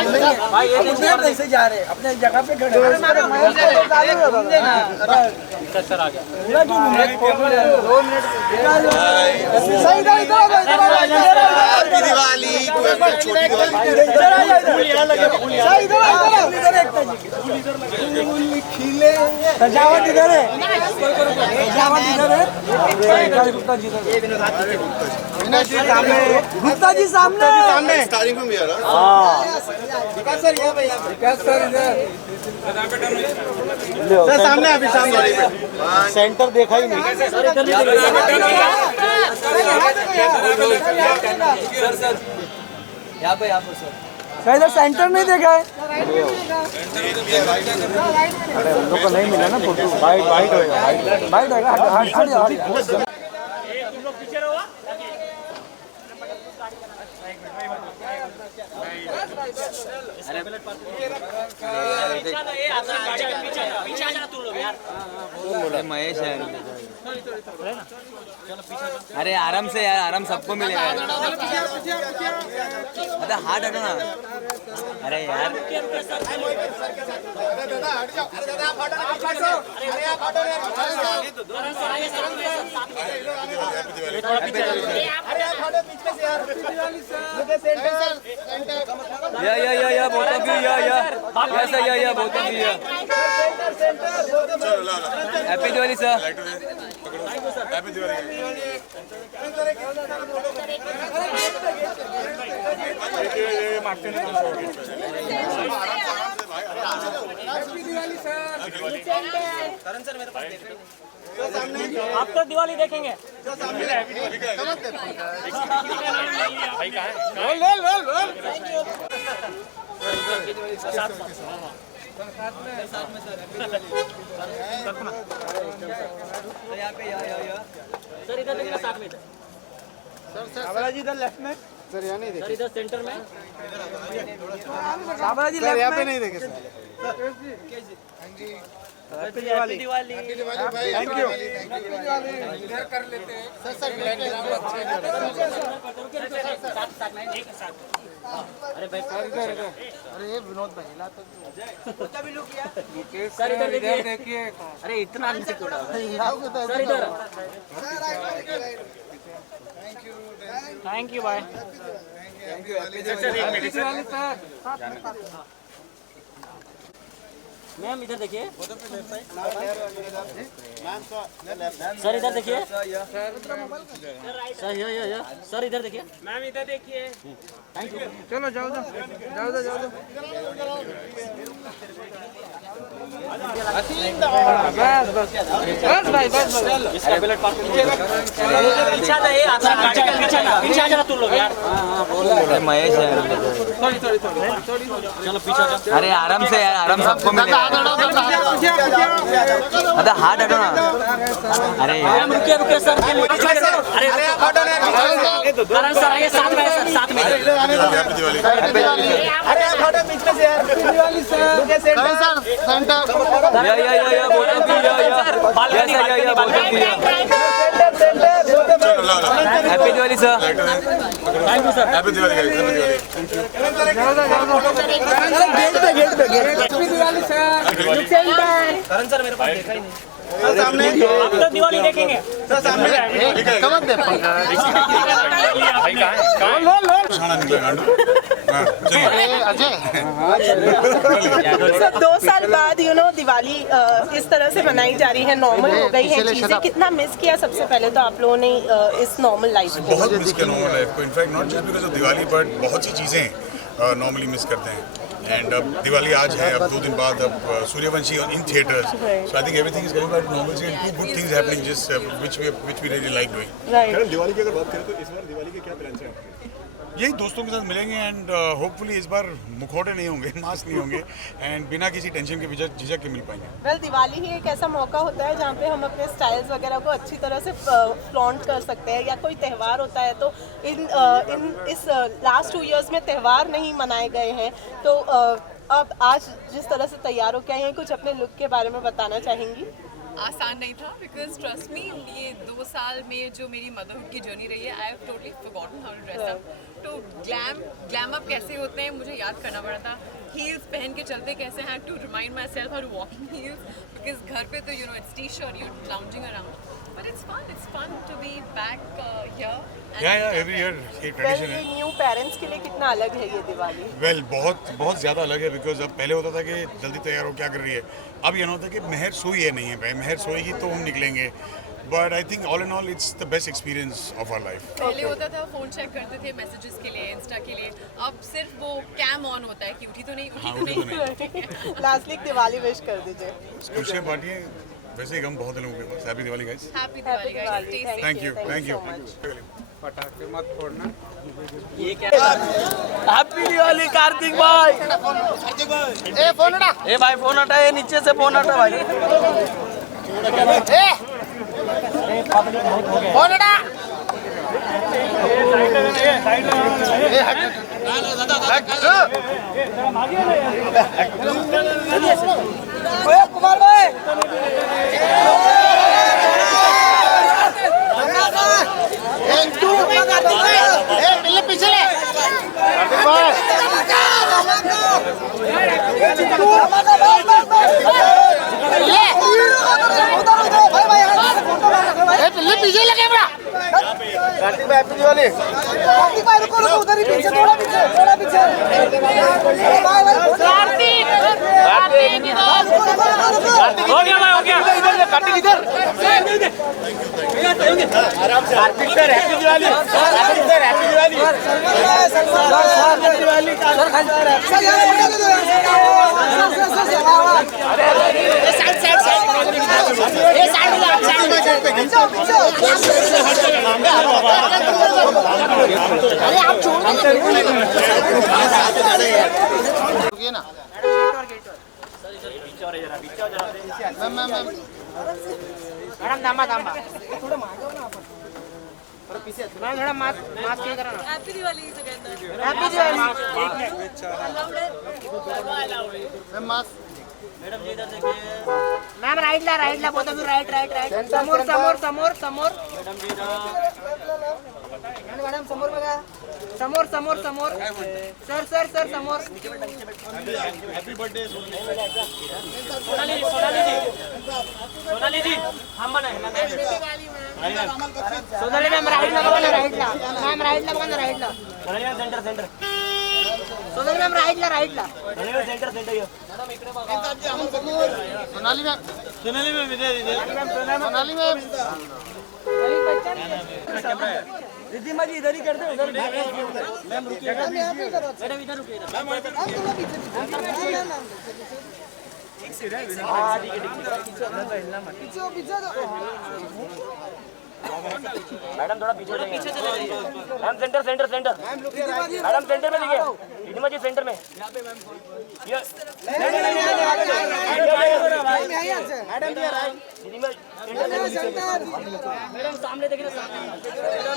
कैसे जा रहे अपने जगह पे खड़े दिवाली सजावट इधर है, सजावट इधर है। गुप्ता जी सामने starting from here. Vikas sir ये भैया, विकास सर इधर सामने, अभी सामने सेंटर देखा ही नहीं। सर यहाँ पे सर इधर सेंटर नहीं देखा है। अरे हम लोग को नहीं मिला ना फोटो। वाइट वाइट होएगा, वाइट होएगा। महेश है। अरे आराम से यार, आराम सबको मिलेगा। अरे हाथ हटो ना। अरे यार या बहुत या बहुत happy Diwali sir. Happy Diwali. आप तो दिवाली देखेंगे। सर इधर देखिए, साथ में सावला जी इधर लेफ्ट में, सर इधर सेंटर में। सावला जी लेफ्ट में नहीं देखे sir. Happy Diwali. Thank you. कर लेते हैं अरे भाई अरे ये विनोद भाई भी लुक किया। सर इधर देखिए। अरे इतना नीचे क्यों डाल? सर इधर थैंक यू भाई। मैम इधर देखिए, सर इधर देखिए, सर यो सर इधर देखिए, मैम इधर देखिए। Thank you. चलो जाओ जाओ जाओ जाओ जाओ। बस भाई बस। इसका बिलेट पास पीछे आ जरा तुम लोग यार। महेश है। चलो पीछे। अरे आराम से यार, आराम सबको मिलेगा। अरे हाथ हटो ना। अरे यार रुकिए सर। अरे करण सर आइए, साथ में सर, साथ में। हैप्पी दिवाली। अरे फोटो पीछे से यार। Happy Diwali sir. Centre centre या बहुत happy Diwali sir. Thank you sir. Happy Diwali. Gate पे happy Diwali sir. Karan sir मेरे पास देखा ही नहीं। सामने आप तो दिवाली देखेंगे। सामने कमर दे भाई कहां है खाना निकला गांडू। हां चलिए। सर 2 साल बाद दिवाली इस तरह से मनाई जा रही है, नॉर्मल हो गई है चीजें। कितना मिस किया सबसे पहले तो आप लोगों ने इस नॉर्मल लाइफ को? बहुत मिस किया नॉर्मल लाइफ को। In fact not just because of Diwali but बहुत सी चीज़ें नॉर्मली मिस करते हैं। एंड अब दिवाली आज है, अब 2 दिन बाद अब Sooryavanshi in theatres. So I think everything is coming back to normal and to good things happening just which we really like doing. Right. Diwali की अगर बात करें तो इस बार दिवाली के क्या प्लान्स हैं आपके? यही दोस्तों के साथ मिलेंगे एंड होपफुली इस बार मुखौटे नहीं होंगे, मास्क नहीं होंगे एंड बिना किसी टेंशन के झिझक के मिल पाएंगे। वेल दिवाली ही एक ऐसा मौका होता है जहाँ पे हम अपने स्टाइल्स वगैरह को अच्छी तरह से फ्लॉन्ट कर सकते हैं, या कोई त्यौहार होता है तो इस लास्ट 2 इयर्स में त्यौहार नहीं मनाए गए हैं, तो अब आज जिस तरह से तैयार हो के आए हैं, कुछ अपने लुक के बारे में बताना चाहेंगी? आसान नहीं था बिकॉज ट्रस्ट मी, ये 2 साल में जो मेरी मदरहुड की जर्नी रही है, I have totally forgotten how to dress up. तो ग्लैम अप कैसे होते हैं मुझे याद करना पड़ा था. हील्स पहन के चलते कैसे हैं, to remind myself how to walk in heels, because घर पे तो you know it's T shirt, you lounging around, but it's fun to be back here. Yeah every year ये ट्रेडिशन है. न्यू पेरेंट्स के लिए कितना अलग है ये दिवाली? वेल बहुत ज़्यादा अलग है, बिकॉज अब पहले होता था कि जल्दी तैयार हो क्या कर रही है, अब ये ना होता है कि मेहर सोई है नहीं है भाई, मेहर सोएगी तो हम निकलेंगे. But I think all in all it's the best experience of our life. पहले होता था फोन चेक करते थे मैसेजेस के लिए, इंस्टा के लिए, अब सिर्फ वो कैम ऑन होता है कि उठी तो नहीं. लास्टली दिवाली विश कर दीजिए. खुशियाँ बांटिए, वैसे ही गम बहुत है लोगों के पास. Happy Diwali guys. Happy Diwali guys. Stay safe. Thank you happy Diwali Kartik भाई. ए भाई फोन हटा, ये नीचे से फोन हटा भाई. फोन हटा. कुमार भाई पीछे ले. पीछे लगे बड़ा. कार्तिक भाई हैप्पी दिवाली. कार्तिक भाई रुको उधर ही पीछे, थोड़ा पीछे. हो गया भाई, हो गया. इधर कार्तिक इधर. आराम से. Kartik sir happy Diwali. Kartik sir happy Diwali. Sir Diwali. अरे आप छोड़ ना. मैडम थांबा. थोडं मागव ना आपण. थोडं पीछे. मॅडम मास्क हे करा ना. हैप्पी दिवाली सगळ्यांना. Happy Diwali. Ma'am mask. Ma'am राइटला बोथ ऑफ यू राइट समोर. मॅडम समोर बघा. समोर सर समोर. हैप्पी बर्थडे सोनाली जी थांबा ना. सोनाली मॅम राइटला बघा ना. राइटला. सेंटर सोनाली मॅम राइटला. Centre Sonali ma'am. सोनाली में सोनाली मैम. रिद्धिमा जी इधर ही करते हैं, उधर मैम रुकिए. मैडम इधर रुकिए. मैडम थोड़ा पीछे चले जाइए. Ma'am centre. मैडम सेंटर में देखिए. रिद्धिमा जी सेंटर में. मैडम सामने देखिए ना.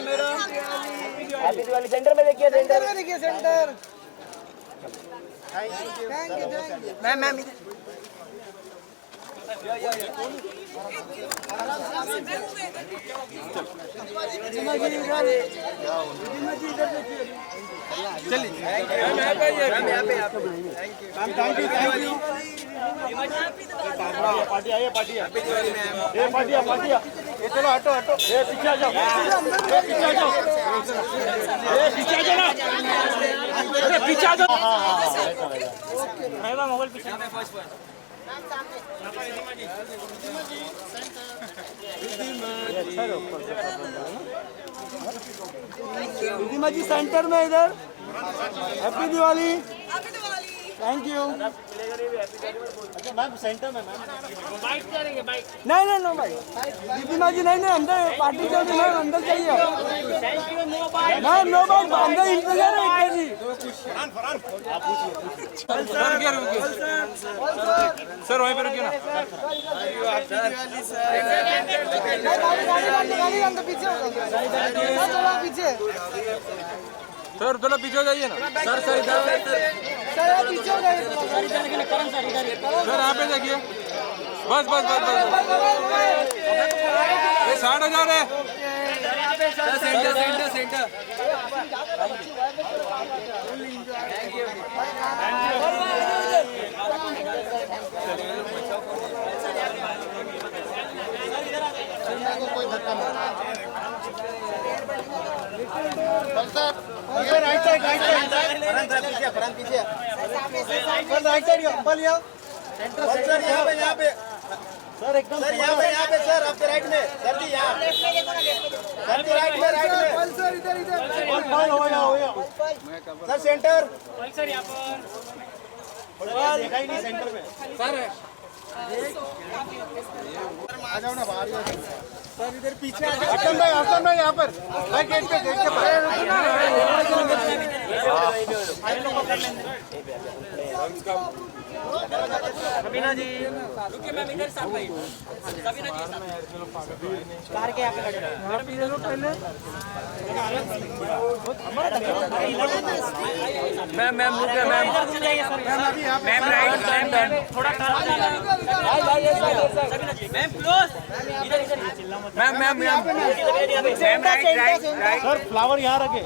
Madam happy Diwali. सेंटर में देखिए. Centre. Thank you. Ma'am party. चलो हटो. पीछे आ जाओ. पीछे आ जाओ. मोबाइल पीछे. रिद्धिमा जी सेंटर में इधर. Happy Diwali. Thank you. Ma'am centre में बाइक करेंगे बाइक. नहीं भाई. रिद्धिमा जी नहीं अंदर पार्टी के लिए अंदर चाहिए. मैम नो बाइक अंदर इंतजार है जी. सर वहीं पे रुकिए ना. पीछे. सर थोड़ा पीछे हो जाइए ना. सर यहाँ पे देखिए. बस 60,000 है. सर एकदम सर यहाँ पे सर आपके राइट में सर जी यहाँ सर जी राइट में सर इधर इधर सर सेंटर सर यहाँ पर देखा ही नहीं सेंटर में सर आ जाओ ना बाहर सर इधर पीछे हसन भाई यहाँ पर भाई गेट के सबीना जी रुकिए मैम इधर साथ भाई सबीना जी कार के यहाँ पे खड़े मैडम इधर लो पहले मैम रुकिए मैम राइट मैम थोड़ा मैम क्लोज इधर इधर मैम राइट सर फ्लावर यहाँ रखे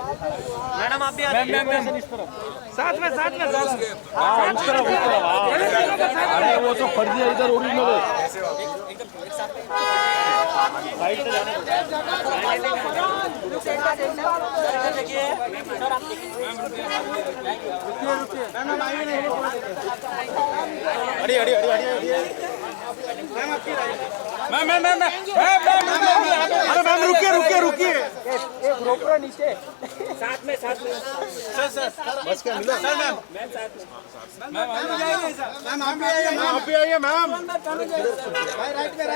मैडम आप भी मैम इस तरफ साथ में उस तरफ अरे वो तो फर्जी है इधर ओरिजिनल है साइड से जाने मैम रुकिए एक रोकड़ा नीचे साथ में सर बस क्या मिला सर मैम आप भी आइए मैम राइट में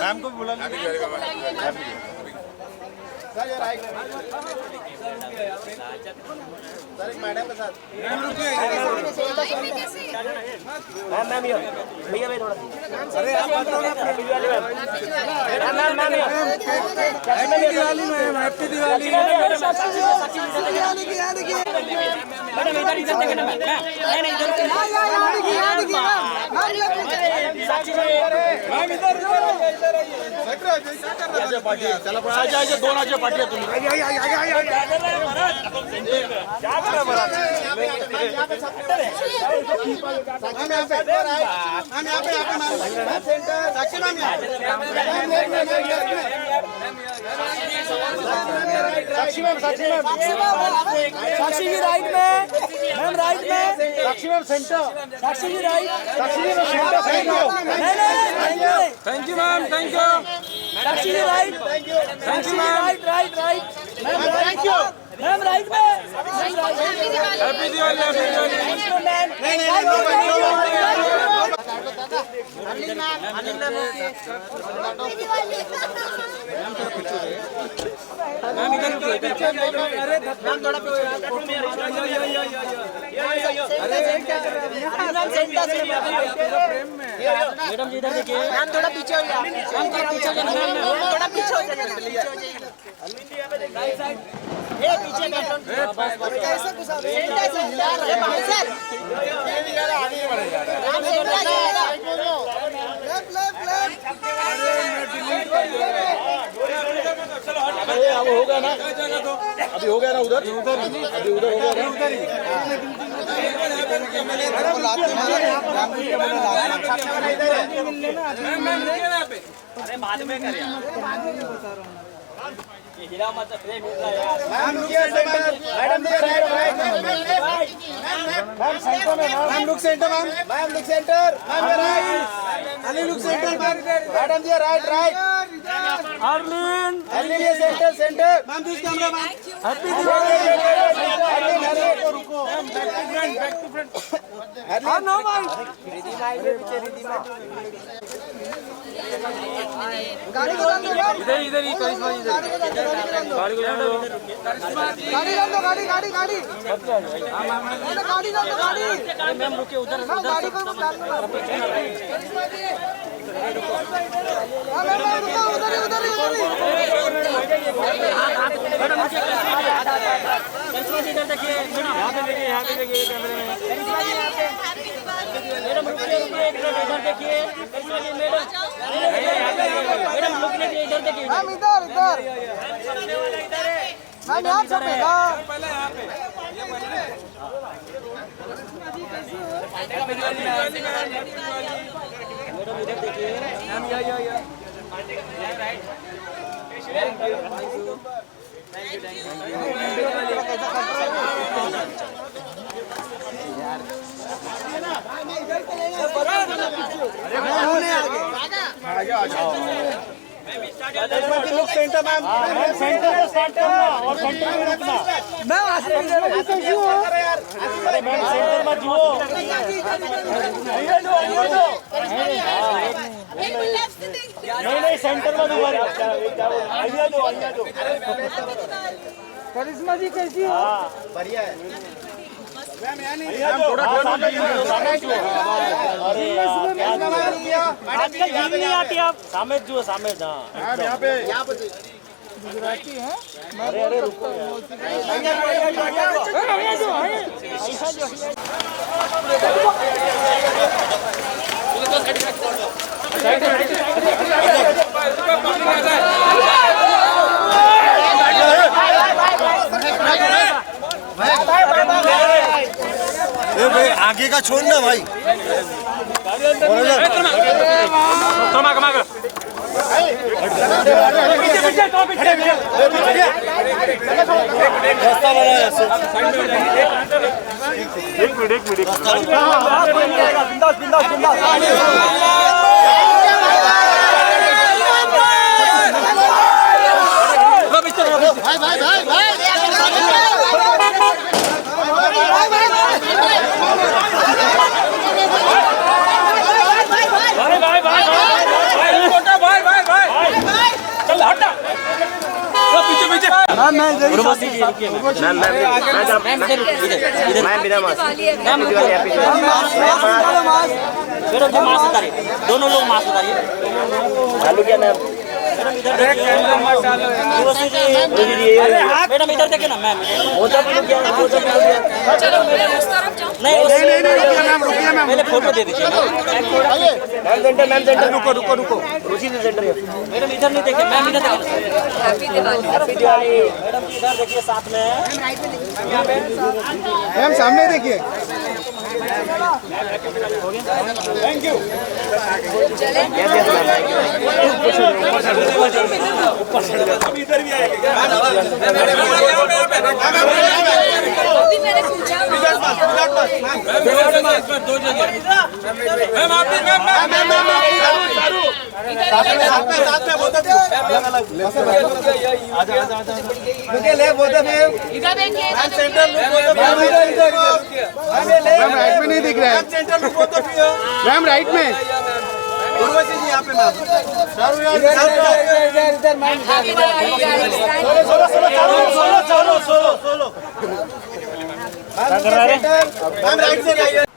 मैम को भी बुला सर ये राइट सर एक मैडम के साथ मैम ये भैया थोड़ा अरे आप happy Diwali ma'am happy Diwali madam इधर देखिए ना नहीं इधर पार्टी चलो आजा दोन आजा पार्टी तुम्ही साक्षी जी राइट में मैम राइट में Sakshi ma'am centre Sakshi ji right Sakshi ji centre thank you ma'am thank you Sakshi ji right Sakshi ji right ma'am thank you ma'am right में हैप्पी दिवाली मैडम जी इधर देखिए मैम थोड़ा पीछे हो जाइए थोड़ा पीछे हो जाइए ये पीछे कैसे घुसा ये भाई सर आगे बढ़े जा रहा अरे अब हो गया ना अभी हो गया ना उधर अभी उधर हो गया अरे बाद में करें हीरा मत ma'am look centre ma'am look centre Ali look centre madam ji right अर्लिन centre ma'am this camera ma'am happy Diwali रुको बैक टू फ्रंट हां नो मैम गाड़ी को इधर ही करिश्मा गाड़ी को जाने दो गाड़ी मैम रुके उधर गाड़ी को इधर देखिए यहाँ पे देखिए कैमरे में मैडम रुकिए देखिए मैडम लुक देखिए इधर देखिए मैम इधर इधर मैम यहाँ छपेगा मैडम इधर देखिए सेंटर मैम सेंटर में स्टार्ट करना और सेंटर में रुकना मैम अरे मैम सेंटर में जुओ नहीं सेंटर में दुबारा आइया जो करिश्मा जी कैसी हो बढ़िया है थोड़ा सामने जुओ अरे आजकल हिंदी नहीं आती आप सामने जुओ सामने यहाँ पे गुजराती है अरे अरे रुको भाई आगे का छोड़ ना भाई रास्ता बना है एक मिनट दोनों लोग मास्क उतारिए चालू किया मैम मैडम इधर देखिए ना मैम नहीं पहले फोटो दे दीजिए मैम सेंटर रुको रोशी से सेंटर मैडम इधर नहीं देखिए मैम इधर देखिए हैप्पी दिवाली मैडम इधर देखिए साथ में मैम सामने देखिए थैंक यू इधर भी आएगा दो जगह मैम आप राइट में नहीं दिख रहा है मैम राइट में यहाँ पे मैम राइट से आइए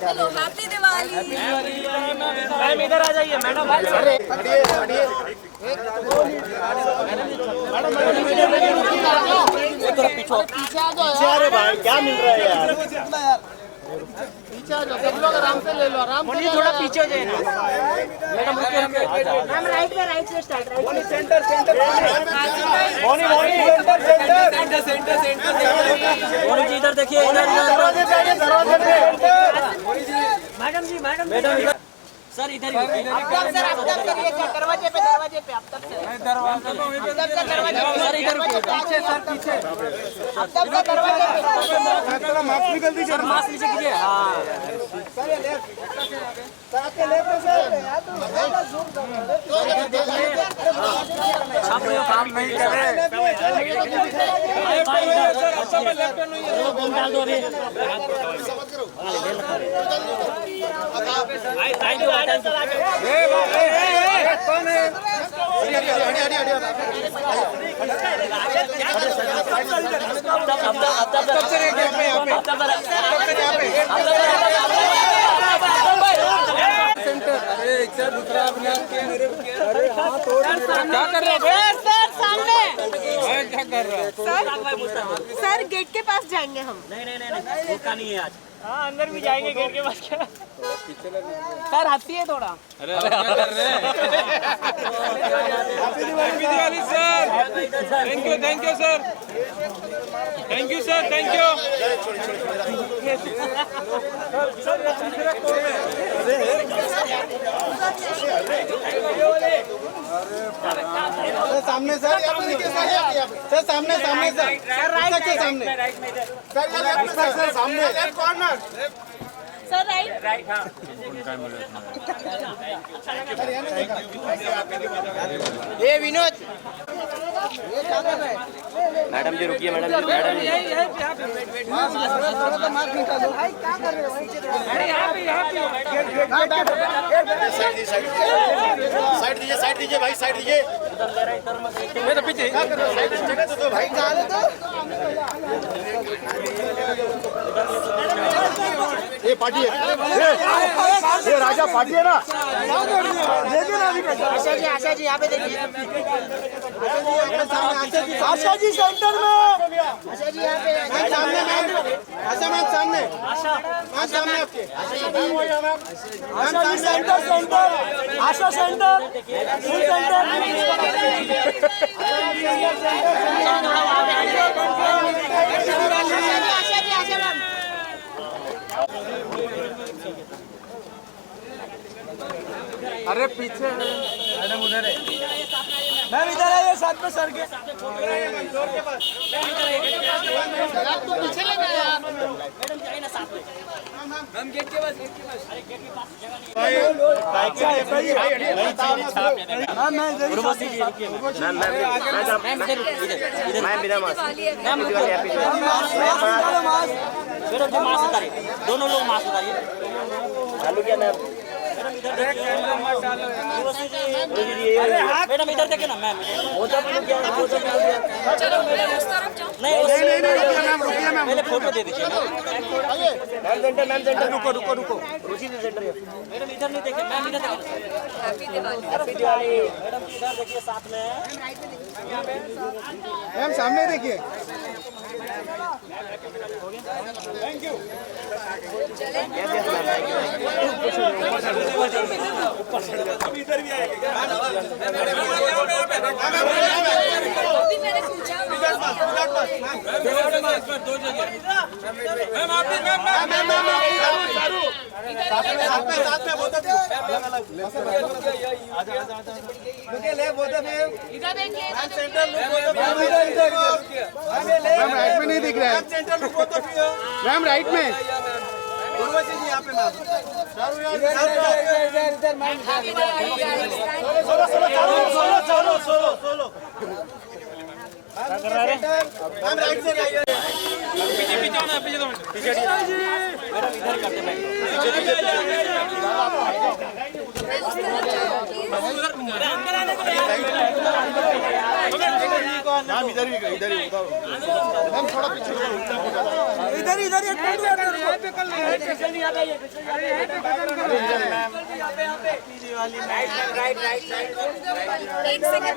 हेलो हैप्पी दिवाली मैम इधर आ जाइए मैडम पीछे आ जाओ भाई क्या मिल रहा है यार पीछे आ जाओ, सब लोग आराम से ले लो, आराम से थोड़ा पीछे हो जाए। मैम राइट से स्टार्ट, राइट से सेंटर सेंटर जी इधर देखिए, दरवाजे पे मैडम जी सर इधर ही सर आप तब करिए, दरवाजे पे आप तब से सर इधर पीछे सर पीछे आप तब से दरवाजे पे थोड़ा मास्क निकल दीजिए, मास्क नीचे कीजिए। हाँ आपके लेफ्ट में सर आप लोग काम नहीं कर क्या कर रहे हो? सर सामने क्या कर रहा है? सर गेट के पास जाएंगे हम। नहीं उसका नहीं है आज। हाँ अंदर भी जाएंगे गेट के पास। क्या सर हंसिए थोड़ा। अरे क्या कर रहे हैं? Happy Diwali sir. Thank you sir, thank you sir, thank you. सामने सर, सर सामने सामने सर राइट के सामने सर सामने लेफ्ट कॉर्नर सर राइट ये विनोद मैडम जी रुकिए, मैडम जी मास्क निकालो भाई, क्या कर रहे हो? साइड दीजिए भाई, साइड दीजिए। मैं तो पीछे जगह तो दो भाई, कहाँ दो? ये पार्टी है, ये राजा पार्टी है ना। आशा जी यहाँ पे देखिए। आशा जी सेंटर में, आशा जी यहाँ पे सामने आशा मैम सामने, मैम सामने आपके आशा ji centre, Asha centre full अरे पीछे मैडम उधर है। मैम इधर आइए, साथ में सर के दोनों लोग मास्क उतारिए। चालू किया मैम। मैडम इधर देखिए ना मैम। नहीं पहले फोटो दे दीजिए। मैम सेंटर रुको रुको रुको, रुचि सेंटर। मैडम इधर नहीं देखिए, मैम इधर देखिए। हैप्पी दिवाली। मैडम इधर देखिए साथ में। मैम सामने देखिए। Thank you. इधर भी आएगा। दो जगह मैम आप भी साथ में बोलते थे। ले बोलते थे। इधर देखिए। सेंटर मैम राइट में नहीं दिख रहा है। सेंटर लुक बोलते थे। मैम राइट में। उर्वशी जी यहाँ पे मैम। इधर मैम। सोलो। मैम राइट से आइए। पीछे होना, पीछे दो मिनट पीछे। मैडम इधर करते हैं। मैम इधर ही मैम थोड़ा पीछे इधर एक सेकंड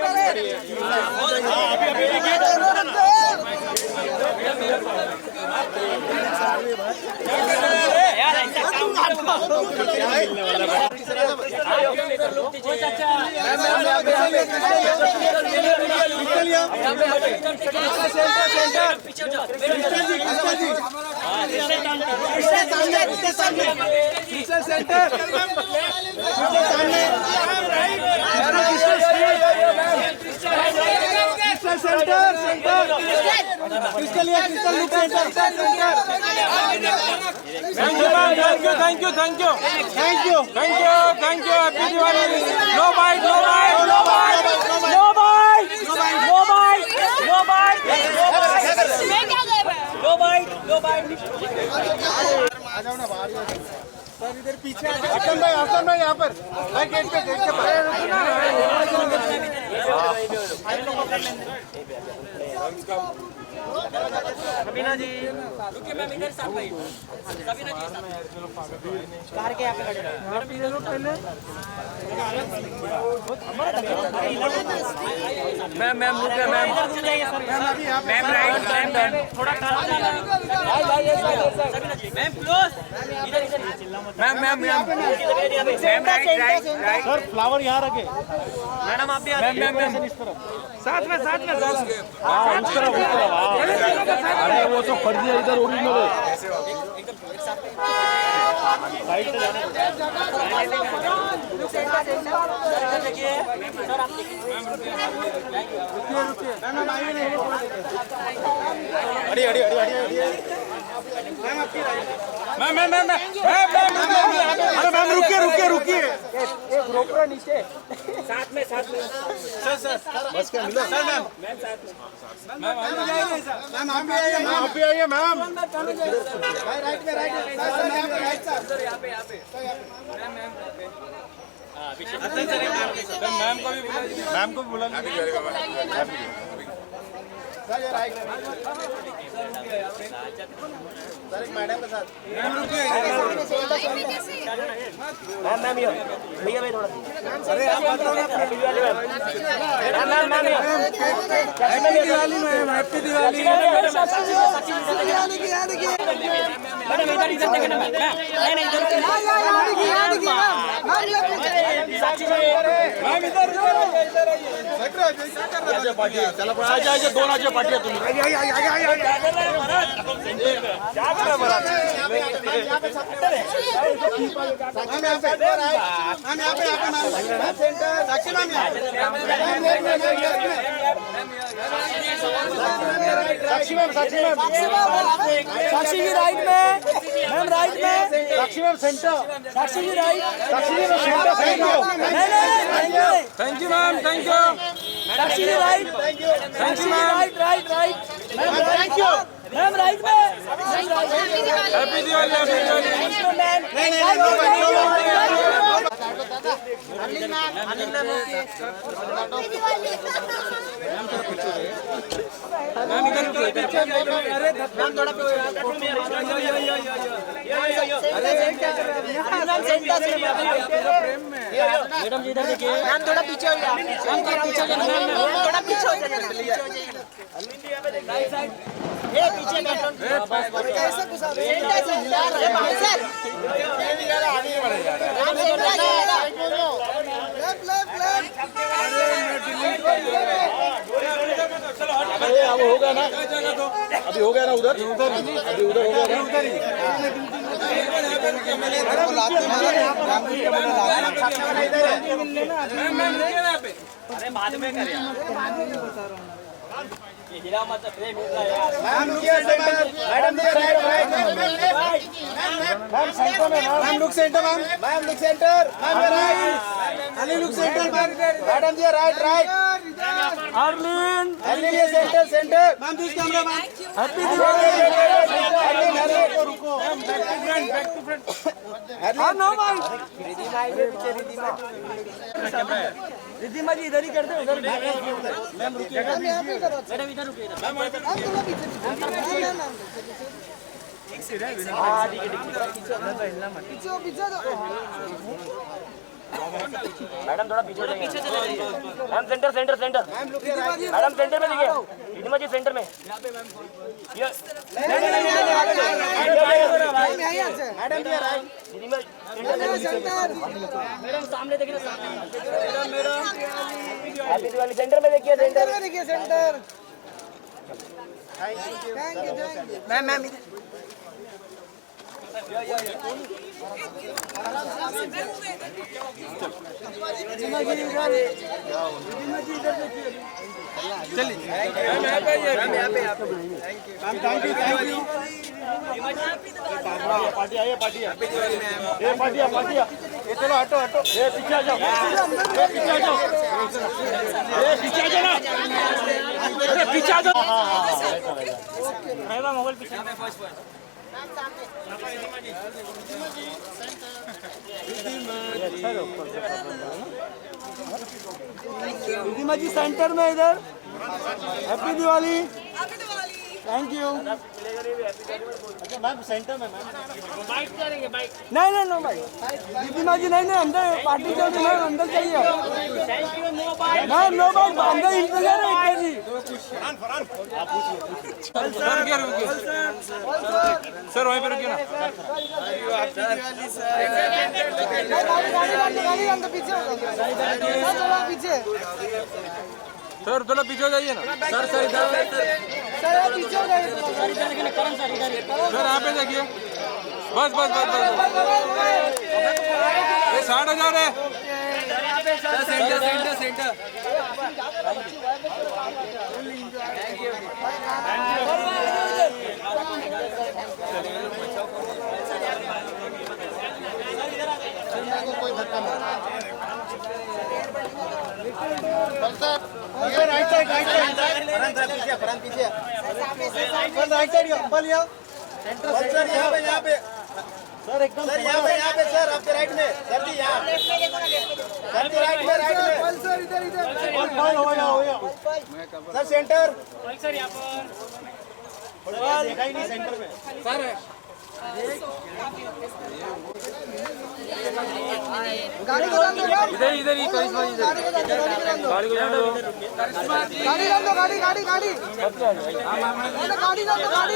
यार ऐसा काम Thank you. Happy Diwali. No bite. Sir इधर पीछे हसन भाई यहाँ पर गेट पे सबीना जी रुकिए मैम इधर साथ में सबीना जी कार के आगे खड़े यहाँ पे लो पहले मैम रुकिए मैम राइट मैम थोड़ा मैम क्लोज इधर मैम राइट सर फ्लावर यहाँ रखे मैडम आप भी मैम इस तरफ साथ में इस तरफ अरे वो तो फर्जी है इधर ओरिजिनल है साइड पे जाने देखिए सर आप मैम रुकिए एक रोकड़ा नीचे साथ में सर बस क्या मिला सर मैम आप भी आइए मैम राइट में मैम को भी बुला सर ये राइट सर एक मैडम के साथ मैम ये भैया भाई थोड़ा अरे आप बताओ ना happy Diwali ma'am happy Diwali madam इधर देखे ना मैम नहीं साक्षी जी मैम इधर चलो आइए दोनों आइए पार्टी तुम क्या कर रहे साक्षी जी राइट में मैम राइट में Sakshi ma'am centre Sakshi ji right Sakshi ji centre thank you ma'am thank you Sakshi ji right Sakshi ji right ma'am thank you ma'am right में हैप्पी दिवाली मैम इधर मैम थोड़ा मैडम जी इधर देखिए मैम थोड़ा पीछे हो जाइए मैम थोड़ा पीछे हो जाइए ये पीछे कैसे घुसा ये भाई सर आगे बढ़ेगा अरे अब हो गया ना अभी हो गया ना उधर अभी उधर हो गया अरे बाद में करें ma'am look centre ma'am look centre Ali look centre madam ji right अर्लिन ये centre ma'am this camera ma'am happy Diwali रुको बैक टू फ्रंट नो भाई रिद्धिमा जी इधर ही कर दे उधर मैम रुकिए मैडम इधर रुकिए मैम मैडम थोड़ा पीछे हो जाइए। Ma'am centre centre centre. Madam centre में देखिए, रिधिमा जी सेंटर में। मैडम सामने देखिए, मैडम हैप्पी दिवाली सेंटर में देखिए, सेंटर में देखिए, सेंटर। मैम मैम पार्टी आई है, पार्टी है, ये पार्टी है, पार्टी है। ये चलो हटो हटो, ये पीछे आ जाओ, ये पीछे आ जाओ, ये पीछे आ जाओ ना, अरे पीछे आ जाओ। मैम मोबाइल पीछे। रिधिमा जी सेंटर में इधर। हैप्पी दिवाली। Thank you. अच्छा मैम सेंटर में मैम बाइट करेंगे, बाइट नहीं नहीं नो भाई रिधिमा जी नहीं नहीं अंदर पार्टी चल रही है, अंदर जाइए। Thank you. No bite ma'am, no bite अंदर इंतजार है जी। सर वहीं पे रुकिए ना। पीछे सर थोड़ा पीछे हो जाइए ना। सर सर इधर पीछे हो जाइए। सर यहाँ पे देखिए, बस बस बस बस 60,000 है। Centre centre centre. Right side right side पीछे पीछे राइट साइड बल यहाँ सर यहाँ पे सर एकदम सर यहाँ पे सर आपके राइट में सर जी यहाँ सर जी राइट में सर इधर इधर हो गया सर सेंटर सर यहाँ पर देखा ही नहीं सेंटर में सर गाड़ी को जान दो इधर इधर ही करिश्मा जी गाड़ी को जान दो गाड़ी को जान दो। गाड़ी जान दो गाड़ी गाड़ी गाड़ी गाड़ी जान दो गाड़ी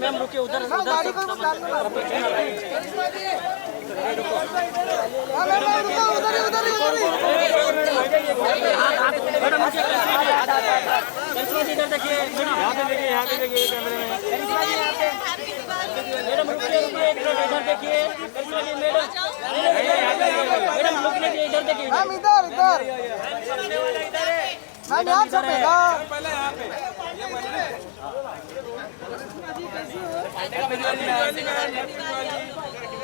मैम रुके उधर गाड़ी को जान दो उधर उधर इधर देखिए, यहाँ पे देखिए, यहाँ पे देखिए कैमरे में। मैडम रुकिए रुकिए इधर देखिए, मैडम रुकिए इधर देखिए। हम इधर इधर मैम यहाँ छपेगा पहले यहाँ पे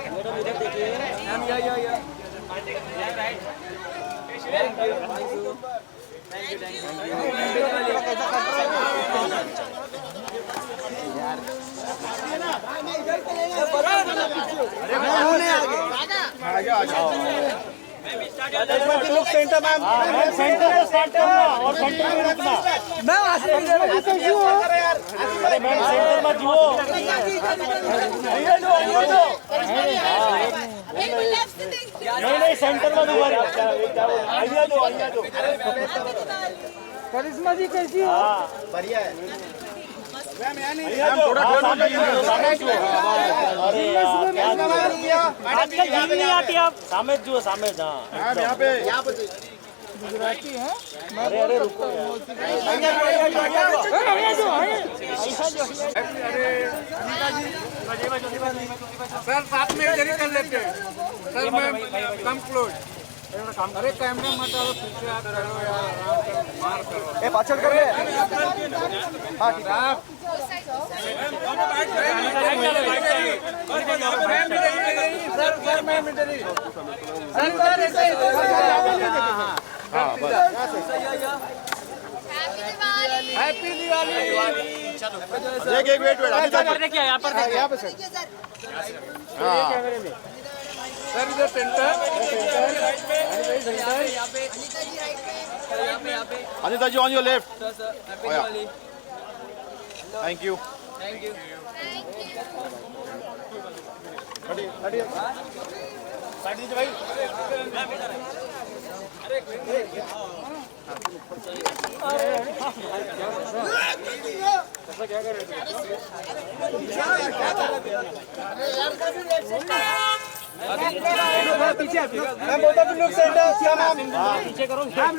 मैडम इधर देखिए। मैम या लोग सेंटर मैम सेंटर में स्टार्ट करना और सेंटर में रुकना। मैम मैम सेंटर में जुओ नहीं सेंटर में आइडिया दो करिश्मा जी कैसी हो? बढ़िया है मैम थोड़ा नहीं आती आप सामेत जुओ सामेत। हाँ यहाँ पे गुजराती है। अरे अरे रुको सर साथ में इधर ही कर लेते हैं सर। मैं कम क्लोज। अरे कैमरा मत डालो पीछे, आप करो यार आराम से मार करो। ए पाछड़ कर ले। हां ठीक है हैप्पी दिवाली। एक एक वेट देखिए यहाँ पर सर। हाँ कैमरे में सर इधर centre Anita ji on your left. Thank you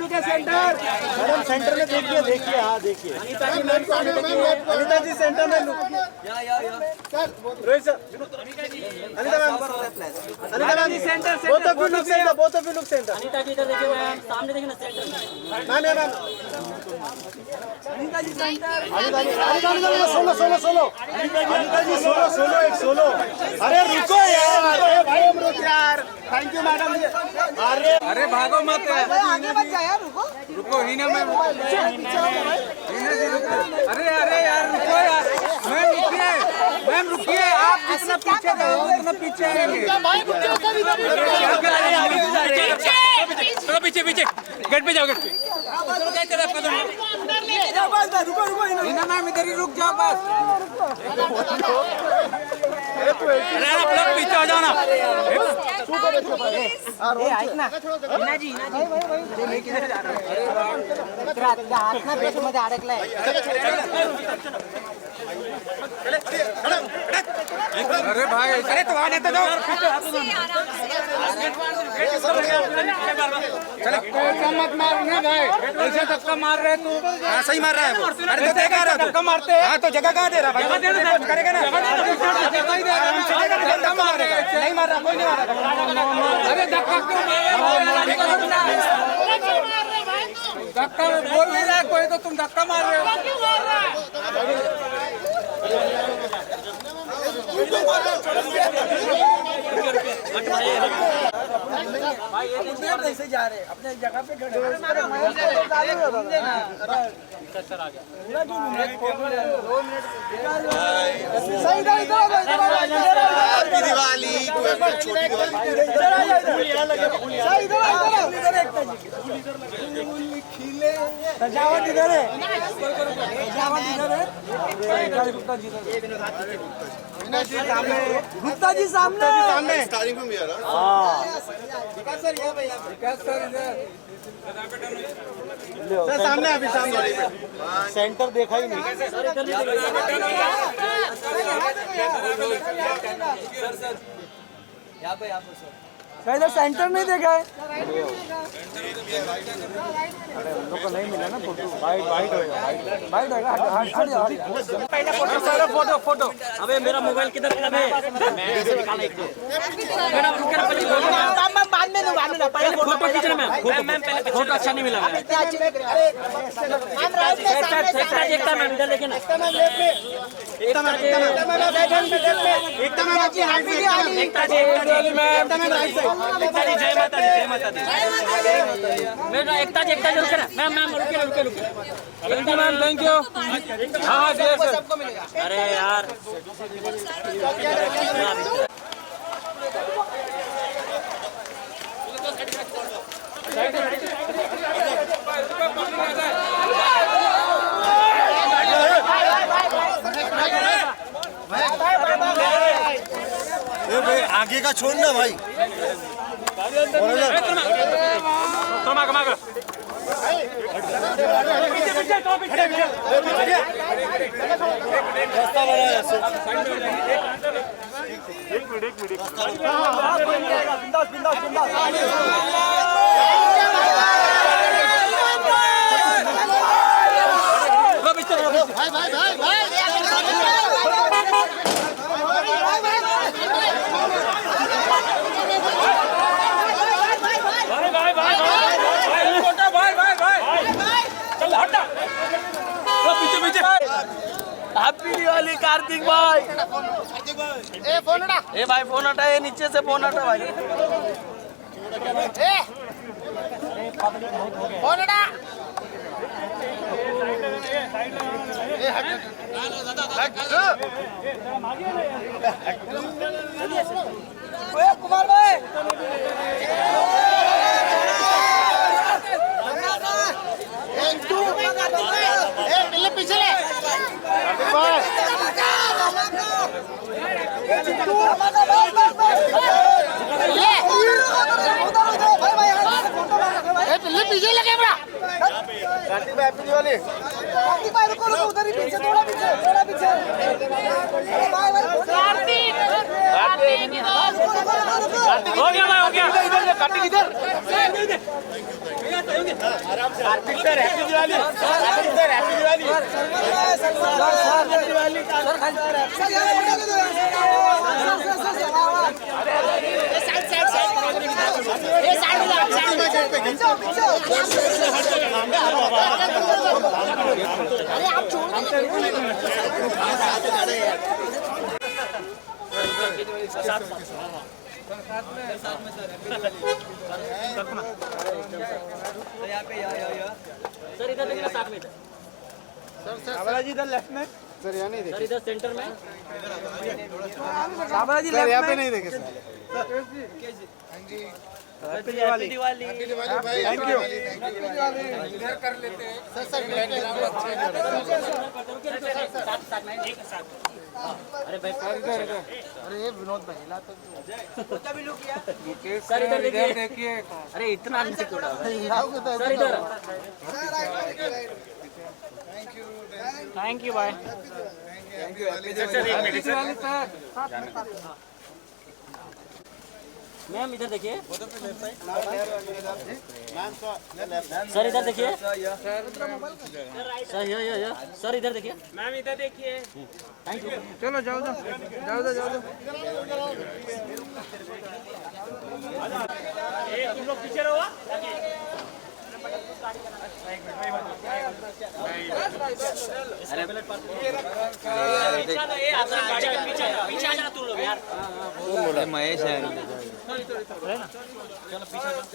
madam centre में देखिए देखिए हाँ देखिए अनिता जी सेंटर में Rohit sir Anita ma'am centre both of you look centre Anita ji इधर देखिए मैम, सामने देखिए ना सेंटर में। Ma'am Anita ji centre solo solo solo Anita ji solo solo एक सोलो अरे रुको यार अरे भाई हम रुक यार थैंक यू मैडम जी अरे भागो मत आगे मत जा यार रुको रुको ही ना मैम अरे अरे यार रुको यार मैम रुकिए आप जितना पीछे जाओ उतना पीछे आएंगे चलो पीछे पीछे गेट पे जाओ गेट पे हिना मैम इधर ही रुक जाओ बस अरे आप लोग पीछे आ जाओ ना अरे भाई अरे तो आने तो दो धक्का मत मारना भाई ऐसे धक्का मार रहे तू हाँ सही मार रहा है वो। अरे तो जगह रहा धक्का मारते हैं हाँ तो जगह कहाँ दे रहा भाई करेगा ना जगह ही दे रहा है धक्का मार रहा है नहीं मार रहा कोई नहीं मार रहा अरे धक्का क्यों मार धक्का बोल नहीं रहा कोई तो तुम धक्का मार रहे हो कैसे जा रहे अपने जगह पे खड़े दिवाली सजावट इधर है सजावट इधर है गुप्ता जी सामने स्टार्टिंग में भी आ रहा विकास सर यहाँ पे विकास सर इधर सामने अभी सामने सेंटर देखा ही नहीं यहाँ पे सर इधर सेंटर नहीं देखा है हम लोग को नहीं मिला ना फोटो वाइट होगा फोटो फोटो अबे मेरा मोबाइल किधर है मैं ऐसे निकाला एक दो मैडम रुके ना बाद में ना पहले फोटो खींचना मैम पहले फोटो अच्छा नहीं मिला मैम एकता मैम इधर देखिए ना एकता मैम जय माता दी मेरा एकता जी रुके ना मैम रुके thank you ma'am thank you हाँ जी सर अरे यार आगे का छोड़ ना भाई हैप्पी दिवाली कार्तिक भाई ए भाई फोन हटा ये नीचे से फोन हटा भाई फोन हटा कुमार भाई पीछे ले उधर ही पीछे थोड़ा पीछे हो गया भाई, हो गया। कार्तिक इधर Kartik sir, happy Diwali. Kartik sir, happy Diwali. अरे आप छोड़ सर इधर देखिए, साथ में बाबा जी इधर लेफ्ट में, सर यहाँ नहीं सर इधर सेंटर में बाबा जी सर यहाँ पे नहीं देखे sir. Happy Diwali. Thank you. कर लेते हैं अरे भाई अरे विनोद भाई सर इधर देखिए, देखिए अरे इतना नीचे कोड़ा सर इधर थैंक यू भाई। मैम इधर देखिए, सर इधर देखिए, सर यो सर इधर देखिए, मैम इधर देखिए। Thank you. चलो जाओ जाओ तुम लोग पीछे रहो। महेश है।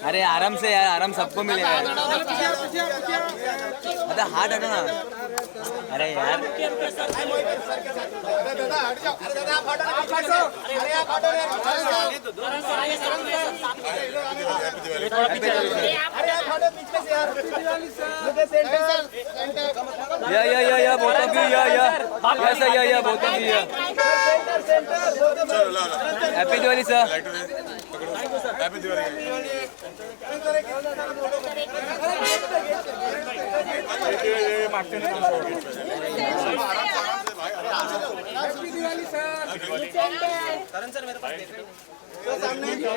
अरे आराम से यार, आराम सबको मिलेगा। अरे हाथ हटो ना। अरे यार या बोथ ऑफ यू, या both of you. Happy Diwali sir. Happy Diwali.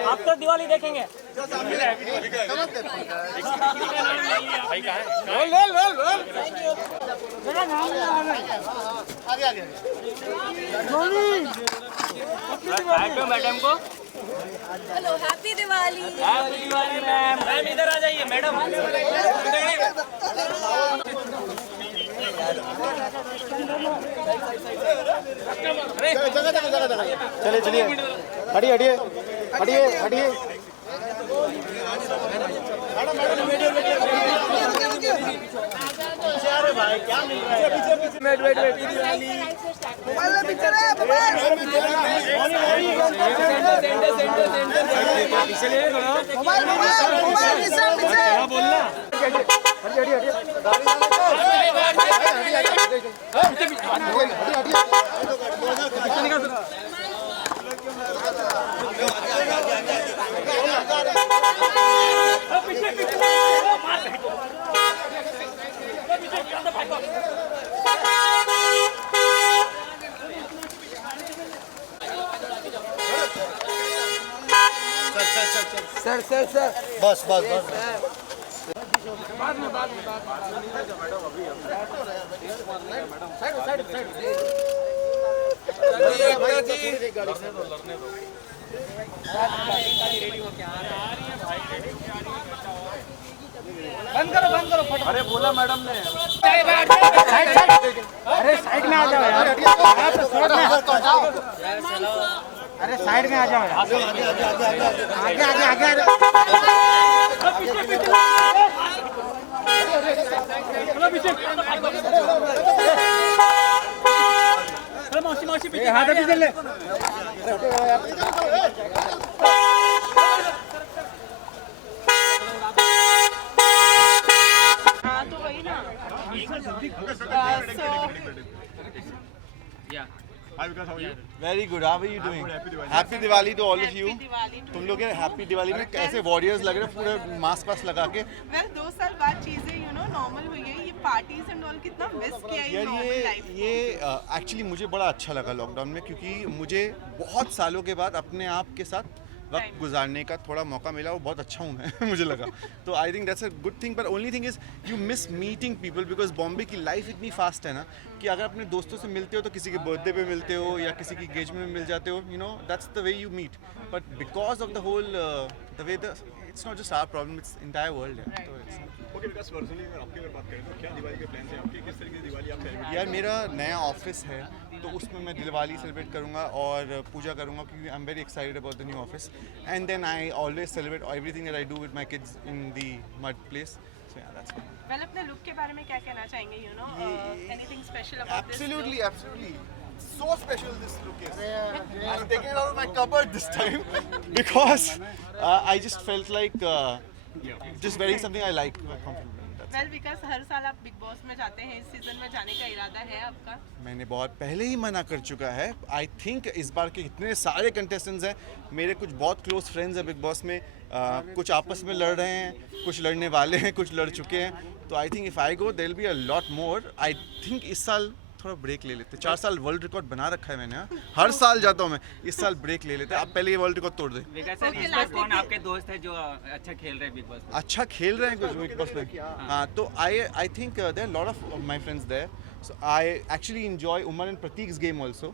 आप तो दिवाली देखेंगे। मैडम को hello, happy Diwali. Happy Diwali ma'am. Ma'am इधर आ जाइए मैडम। चलिए चलिए, हटिए हटिए हटिए हटिए। भाई क्या मिल रहा है? वेट मोबाइल में पिक्चर है, मोबाइल बोलना। सर बस बाद में बंद करो फटाफट। अरे बोला मैडम ने। अरे साइड में आ जाओ यार। अरे साइड में आ जाओ यार। आगे मौसी पीछे हाथ अभी चल ले। हाँ तो वही ना। Very good, how are you doing? Happy Diwali to all of you. तुम लोग हैप्पी दिवाली में कैसे वॉरियर्स लग रहे हैं, पूरे मास्क वास्क लगा के। वेल 2 साल बाद चीजें नॉर्मल हुई है। ये पार्टीज एंड ऑल कितना मिस किया ये यार नॉर्मल लाइफ। ये एक्चुअली मुझे बड़ा अच्छा लगा लॉकडाउन में, क्योंकि मुझे बहुत सालों के बाद अपने आप के साथ वक्त गुजारने का थोड़ा मौका मिला, वो बहुत अच्छा हूँ मैं मुझे लगा। तो I think that's a good thing, but only thing is you miss meeting people, because Bombay की लाइफ इतनी फास्ट है ना कि अगर अपने दोस्तों से मिलते हो तो किसी के बर्थडे पे मिलते हो या किसी की एंगेजमेंट में मिल जाते हो, you know that's the way you meet. But because of the whole the way the it's not just our problem, it's entire world है। तो इट्स ओके, विकास पर्सनली अगर आपकी अगर बात करें तो क्या दिवाली के प्लान हैं आपके, किस तरीके की दिवाली आप सेलिब्रेट? यार मेरा नया ऑफिस है तो उसमें मैं दिवाली सेलिब्रेट करूँगा और पूजा करूँगा, क्योंकि I am very excited about the new office. And then I always celebrate everything that I do with my kids in the mud place. So yeah that's fine. Well, अपने लुक के बारे में क्या कहना चाहेंगे? You know anything special about this? Absolutely, absolutely. So special this look is. I'm taking it out of my cupboard this time because I just felt like just wearing something I like. Well, because हर साल आप big boss में जाते हैं, इस season में जाने का इरादा है आपका? मैंने बहुत पहले ही मना कर चुका है। आई थिंक इस बार के इतने सारे कंटेस्टेंट्स हैं, मेरे कुछ बहुत क्लोज फ्रेंड्स हैं बिग बॉस में, कुछ आपस में लड़ रहे हैं, कुछ लड़ने वाले हैं, कुछ लड़ चुके हैं। तो I think if I go there will be a lot more. I think इस साल थोड़ा ब्रेक ले लेते। 4 साल वर्ल्ड रिकॉर्ड बना रखा है मैंने, हर साल जाता हूँ मैं, इस साल ब्रेक ले लेते। आप पहले ये वर्ल्ड रिकॉर्ड तोड़ दें। विकास सर, इस बार कौन आपके दोस्त है जो अच्छा खेल रहे हैं बिग बॉस में? अच्छा खेल रहे हैं कुछ बिग बॉस में? हाँ, तो I think there are lot of my friends there, so I actually enjoy Umar and Prateek's game also.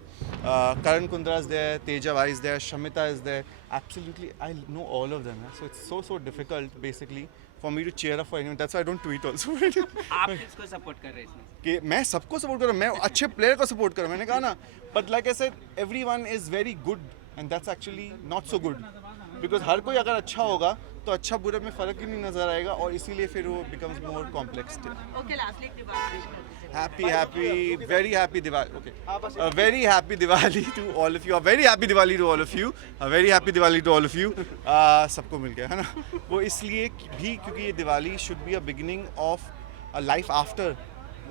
Karan Kundra is there, Teja Vai is there, Shamita is there. Absolutely, I know all of them. So it's so difficult basically for me to cheer up for anyone. That's why I don't tweet also. आप किसको support कर रहे हैं इसमें? कि मैं सबको support कर रहा हूँ, मैं अच्छे प्लेयर को सपोर्ट कर रहा हूँ, मैंने कहा ना। But like I said, everyone is very good and that's actually not so good, because हर कोई अगर अच्छा होगा तो अच्छा बुरे में फ़र्क ही नहीं नज़र आएगा, और इसीलिए फिर वो becomes more complex. Okay, lastly एक Diwali Happy, very happy Diwali. Okay, a very happy Diwali to all of you. A very happy Diwali to all of you. A very happy Diwali to all of you. सबको मिल गया है ना, वो इसलिए भी क्योंकि ये Diwali should be a beginning of a life after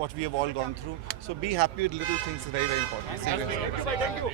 what we have all gone through. So be happy with little things, very very important. Thank you.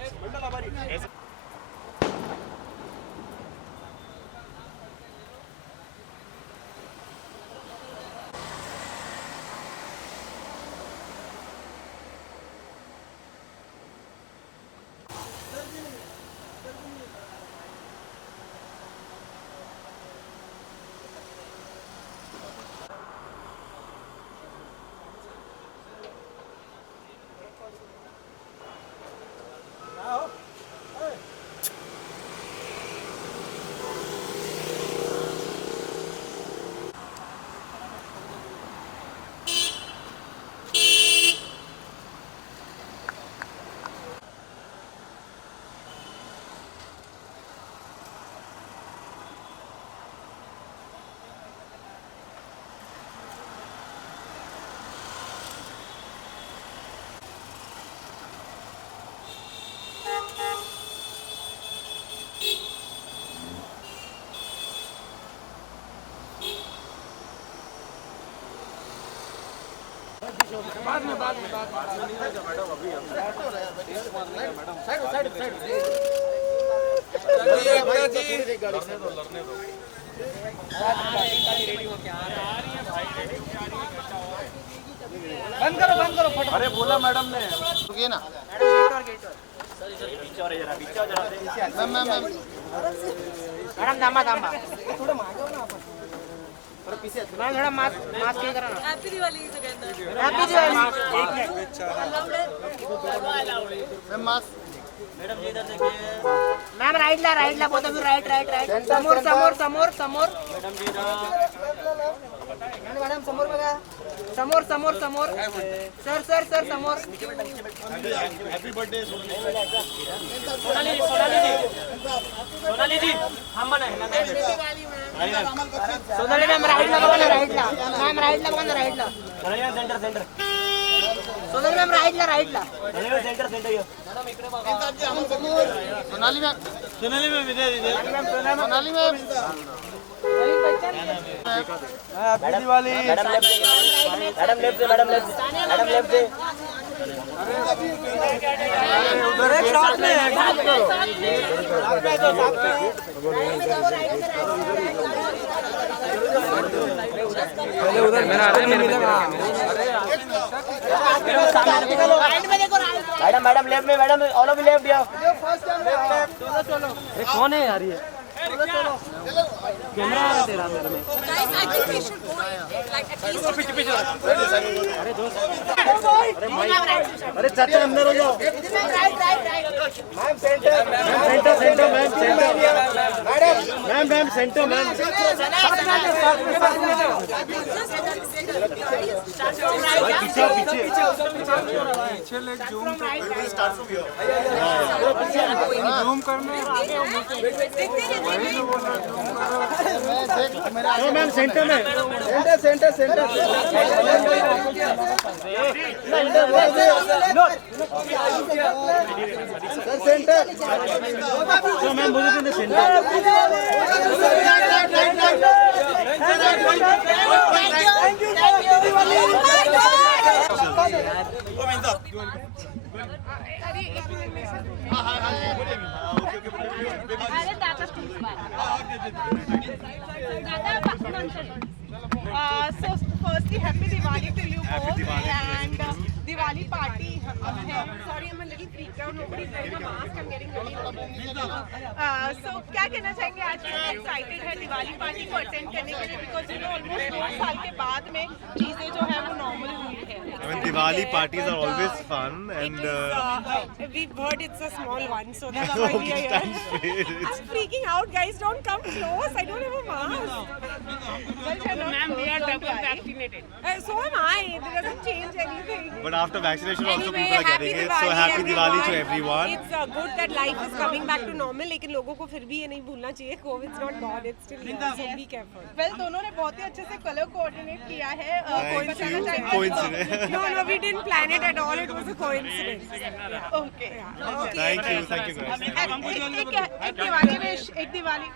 बंद करो फटाफट। अरे बोला मैडम ने, रुकिए ना मैडम, थांबा थोडं मागव ना आपण, थोडं पीछे मैडम, मास्क हे करा ना। हैप्पी दिवाली सगळ्यांना। Happy Diwali. Ma'am mask, madam इधर देखिए मैम, राइटला बोथ ऑफ यू, राइट समोर मैडम जी, मैडम समोर बघा, समोर सर समोर। हैप्पी बर्थडे सोनाली जी, थांबा ना, सोनाली मॅम राईटला बघा ना, राईटला बघा ना, राईटला सेंटर सोनाली मॅम, राईटला सेंटर मॅडम इकडे बघा, Sonali ma'am happy Diwali. Madam left से उधर एक शॉट में पहले उधर मेरा मैडम मैडम लेफ्ट में मैडम ऑल ऑफ लेफ्ट या कौन है यार ये कैमरा है तेरा मेरे में Guys, I think we should go like at least. अरे चाचा अंदर हो जाओ ma'am centre ma'am centre ma'am पीछे ले जूम करना मैम सेंटर में सेंटर सेंटर मैम बोले थे So firstly, happy Diwali to you both and Diwali party. Sorry, I'm a little freaked out. Nobody's wearing a mask. I'm getting really nervous. So क्या कहना चाहेंगे आज कितना excited है Diwali party को अटेंड करने के लिए because you know almost 2 साल के बाद में चीजें जो है वो नॉर्मल हुई है. I mean, Diwali parties are always fun, and We've heard it's a small one, so that's why we are here. I'm freaking out, guys. Don't come close. I don't have a mask. Ma'am, we are double vaccinated. So am I. It doesn't change anything. but after vaccination also Anyway, people are happy getting it. Diwali, So happy Diwali to everyone. It's good that life is coming back to normal, लेकिन लोगों को फिर भी ये नहीं भूलना चाहिए COVID's not gone. It's still here. So be careful. Well, दोनों ने बहुत ही अच्छे से कलर कोऑर्डिनेट किया है. Coincidence. No, we didn't plan it at all. It was a coincidence. Okay. Thank you guys. एक दिवाली में एक Diwali.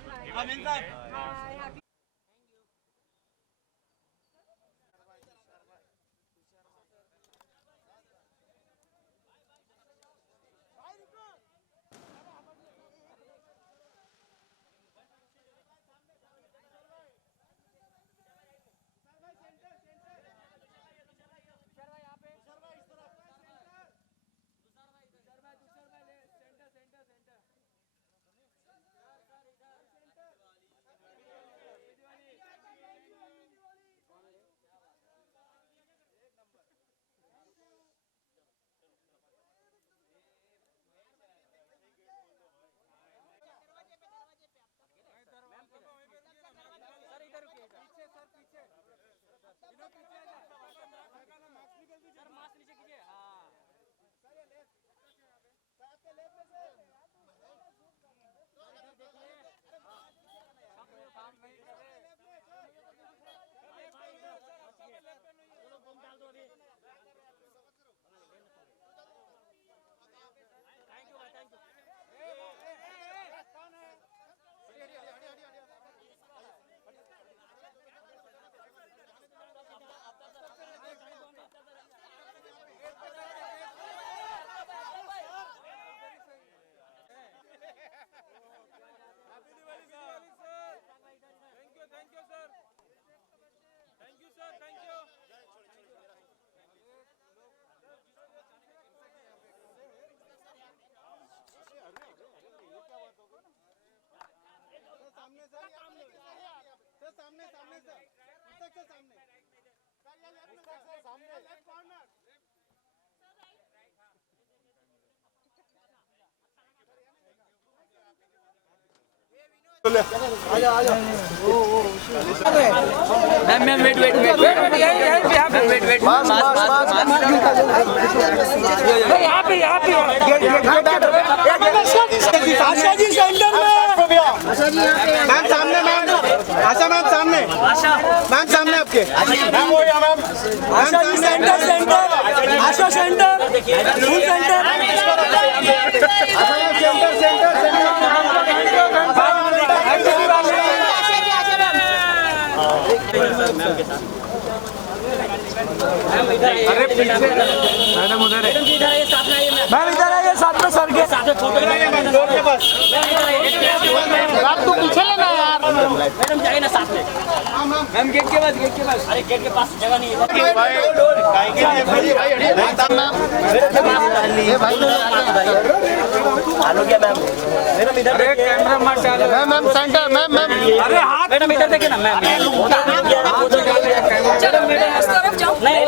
Ma'am wait Asha ji centre में मैम सामने मैम आशा मैम सामने मैम सामने आपके मैम वो या ma'am Asha ji centre Asha centre full centre अरे पीछे मैडम उधर है मैम इधर आइए साथ में सर के साथ में फोटो डोर के पास आप तो पीछे लेना यार मैडम जाए ना साथ में. मैम गेट के पास अरे गेट के पास जगह नहीं है आलो क्या मैम मैडम इधर कैमरा मत डालो मैम सेंटर मैम अरे हाथ मैडम इधर देखिए ना मैम नहीं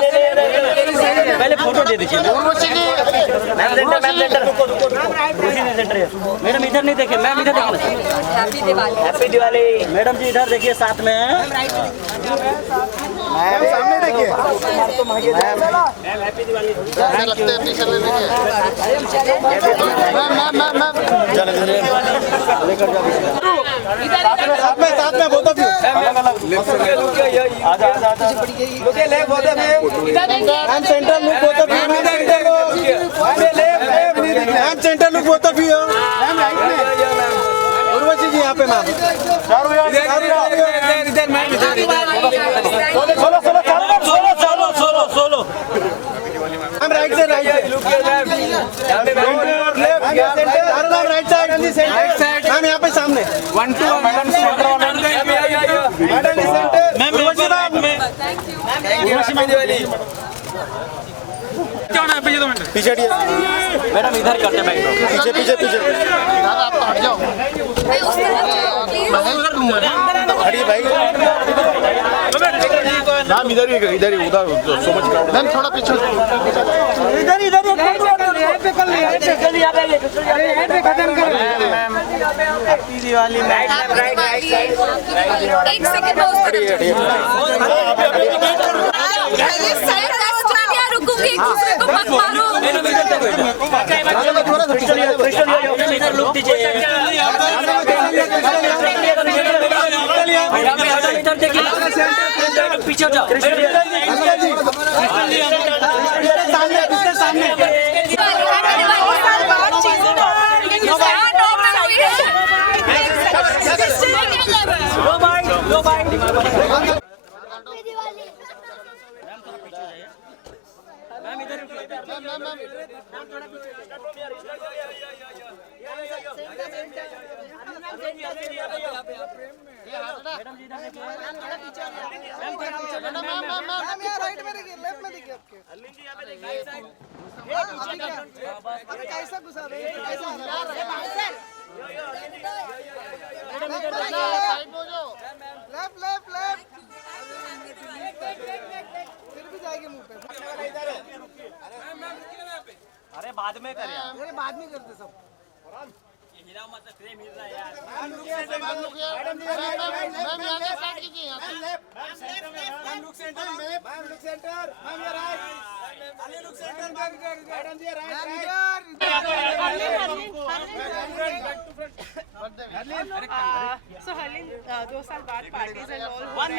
पहले फोटो दे दीजिए मैम सेंटर रुको सेंटर है मैडम इधर नहीं देखिए मैम इधर देखिए हैप्पी दिवाली मैडम जी इधर देखिए साथ में मैम सामने देखिए मैम हैप्पी दिवाली लगते हैं पीछे ले लीजिए मैम साथ में बहुत मैम सेंटर लुक बहुत मैम सेंटर लुक बहुत मैम राइट में उर्वशी जी यहाँ पे मैम इधर मैम सोलो मैम राइट से राइट साइड मैम यहाँ पे सामने 1 2 पीछे मैडम इधर करते बैकड्रॉप पीछे आप हट जाओ हटिए भाई मैम इधर ही उधर सो मच क्राउड मैम थोड़ा पीछे इधर हैप्पी दिवाली एक सेकंड रुकूंगी एक दूसरे को मत मारो इधर लुक दीजिए पीछे जाओ सामने कैसा घुसा रहे लेफ्ट फिर भी जाएगी मुंह पे अरे बाद में करें अरे बाद में करते सब हिलाओ मत फ्रेम हिल रहा है यार मैम यहाँ से स्टार्ट कीजिए यहाँ से ma'am look centre ma'am look centre ma'am ये right look centre madam ji right so Harleen 2 साल बाद पार्टीज एंड ऑल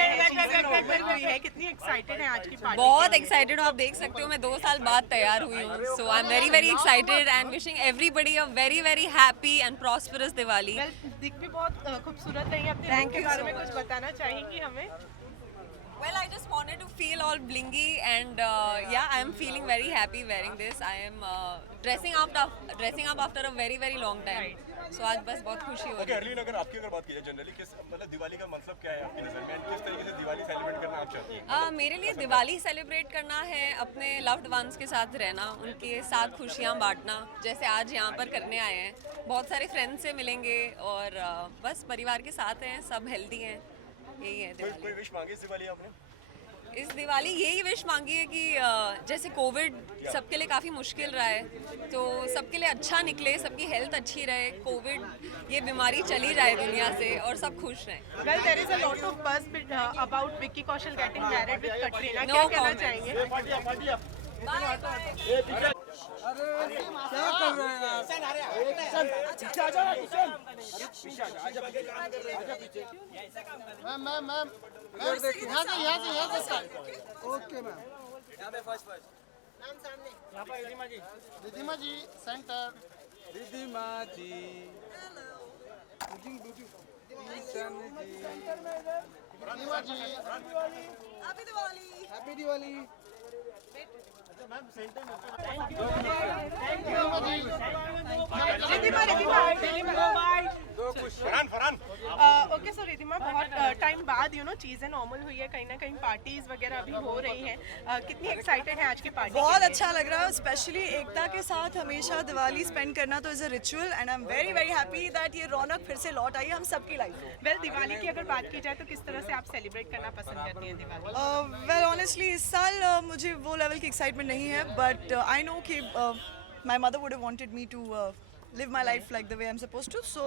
है कितनी एक्साइटेड है आज की पार्टी बहुत एक्साइटेड हो आप देख सकते हो मैं 2 साल बाद तैयार हुई हूँ so I am very very excited and wishing everybody a very very happy and prosperous Diwali दिख भी बहुत खूबसूरत रही है अपने Thank के you बारे so में much. कुछ बताना चाहेंगी हमें Well, I just wanted to feel all blingy and yeah, I am feeling very happy wearing this. I am dressing up after a very very long time. So आज बस बहुत खुशी हो रही है. अर्लिन अगर आपकी बात की जाए जनरली किस मतलब दिवाली का मतलब क्या है आपकी नज़र में किस तरीके से दिवाली सेलिब्रेट करना आप चाहती हैं? मेरे लिए दिवाली सेलिब्रेट करना है अपने लव्ड वंस के साथ रहना, उनके साथ खुशियाँ बांटना, जैसे आज यहाँ पर करने आए हैं. बहुत सारे फ्रेंड्स से मिलेंगे और बस परिवार के साथ हैं, सब हेल्दी हैं. यही है दिवाली. कोई विश मांगी इस दिवाली आपने? इस दिवाली यही विश मांगी है कि जैसे कोविड सबके लिए काफ़ी मुश्किल रहा है तो सबके लिए अच्छा निकले, सबकी हेल्थ अच्छी रहे, कोविड ये बीमारी चली जाए दुनिया से और सब खुश रहें. Well, there is a lot of buzz about Vicky Kaushal getting married with Katrina. No क्या कहना comment. चाहेंगे? Bye bye. क्या कर रहे हैं मैम यहाँ से स्टार्ट ओके मैम यहाँ पे फर्स्ट मैम सामने यहाँ पर Ridhima ji centre Ridhima ji Ridhima ji happy Diwali ma'am centre में Ridhima Farhan okay, so Ridhima, बहुत टाइम बाद चीज़ें नॉर्मल हुई है, कहीं ना कहीं पार्टीज वगैरह अभी हो रही हैं, कितनी एक्साइटेड है आज की पार्टी? बहुत अच्छा लग रहा है, स्पेशली एकता के साथ हमेशा दिवाली स्पेंड करना तो is a ritual and I am very very happy that ये रौनक फिर से लौट आई है हम सबकी लाइफ में। वेल, दिवाली की अगर बात की जाए तो किस तरह से आप सेलिब्रेट करना पसंद करती हैं दिवाली? वेल ऑनेस्टली इस साल मुझे वो लेवल की एक्साइटमेंट नहीं है, बट आई नो कि my mother would have wanted me to live my life like the way I'm supposed to. So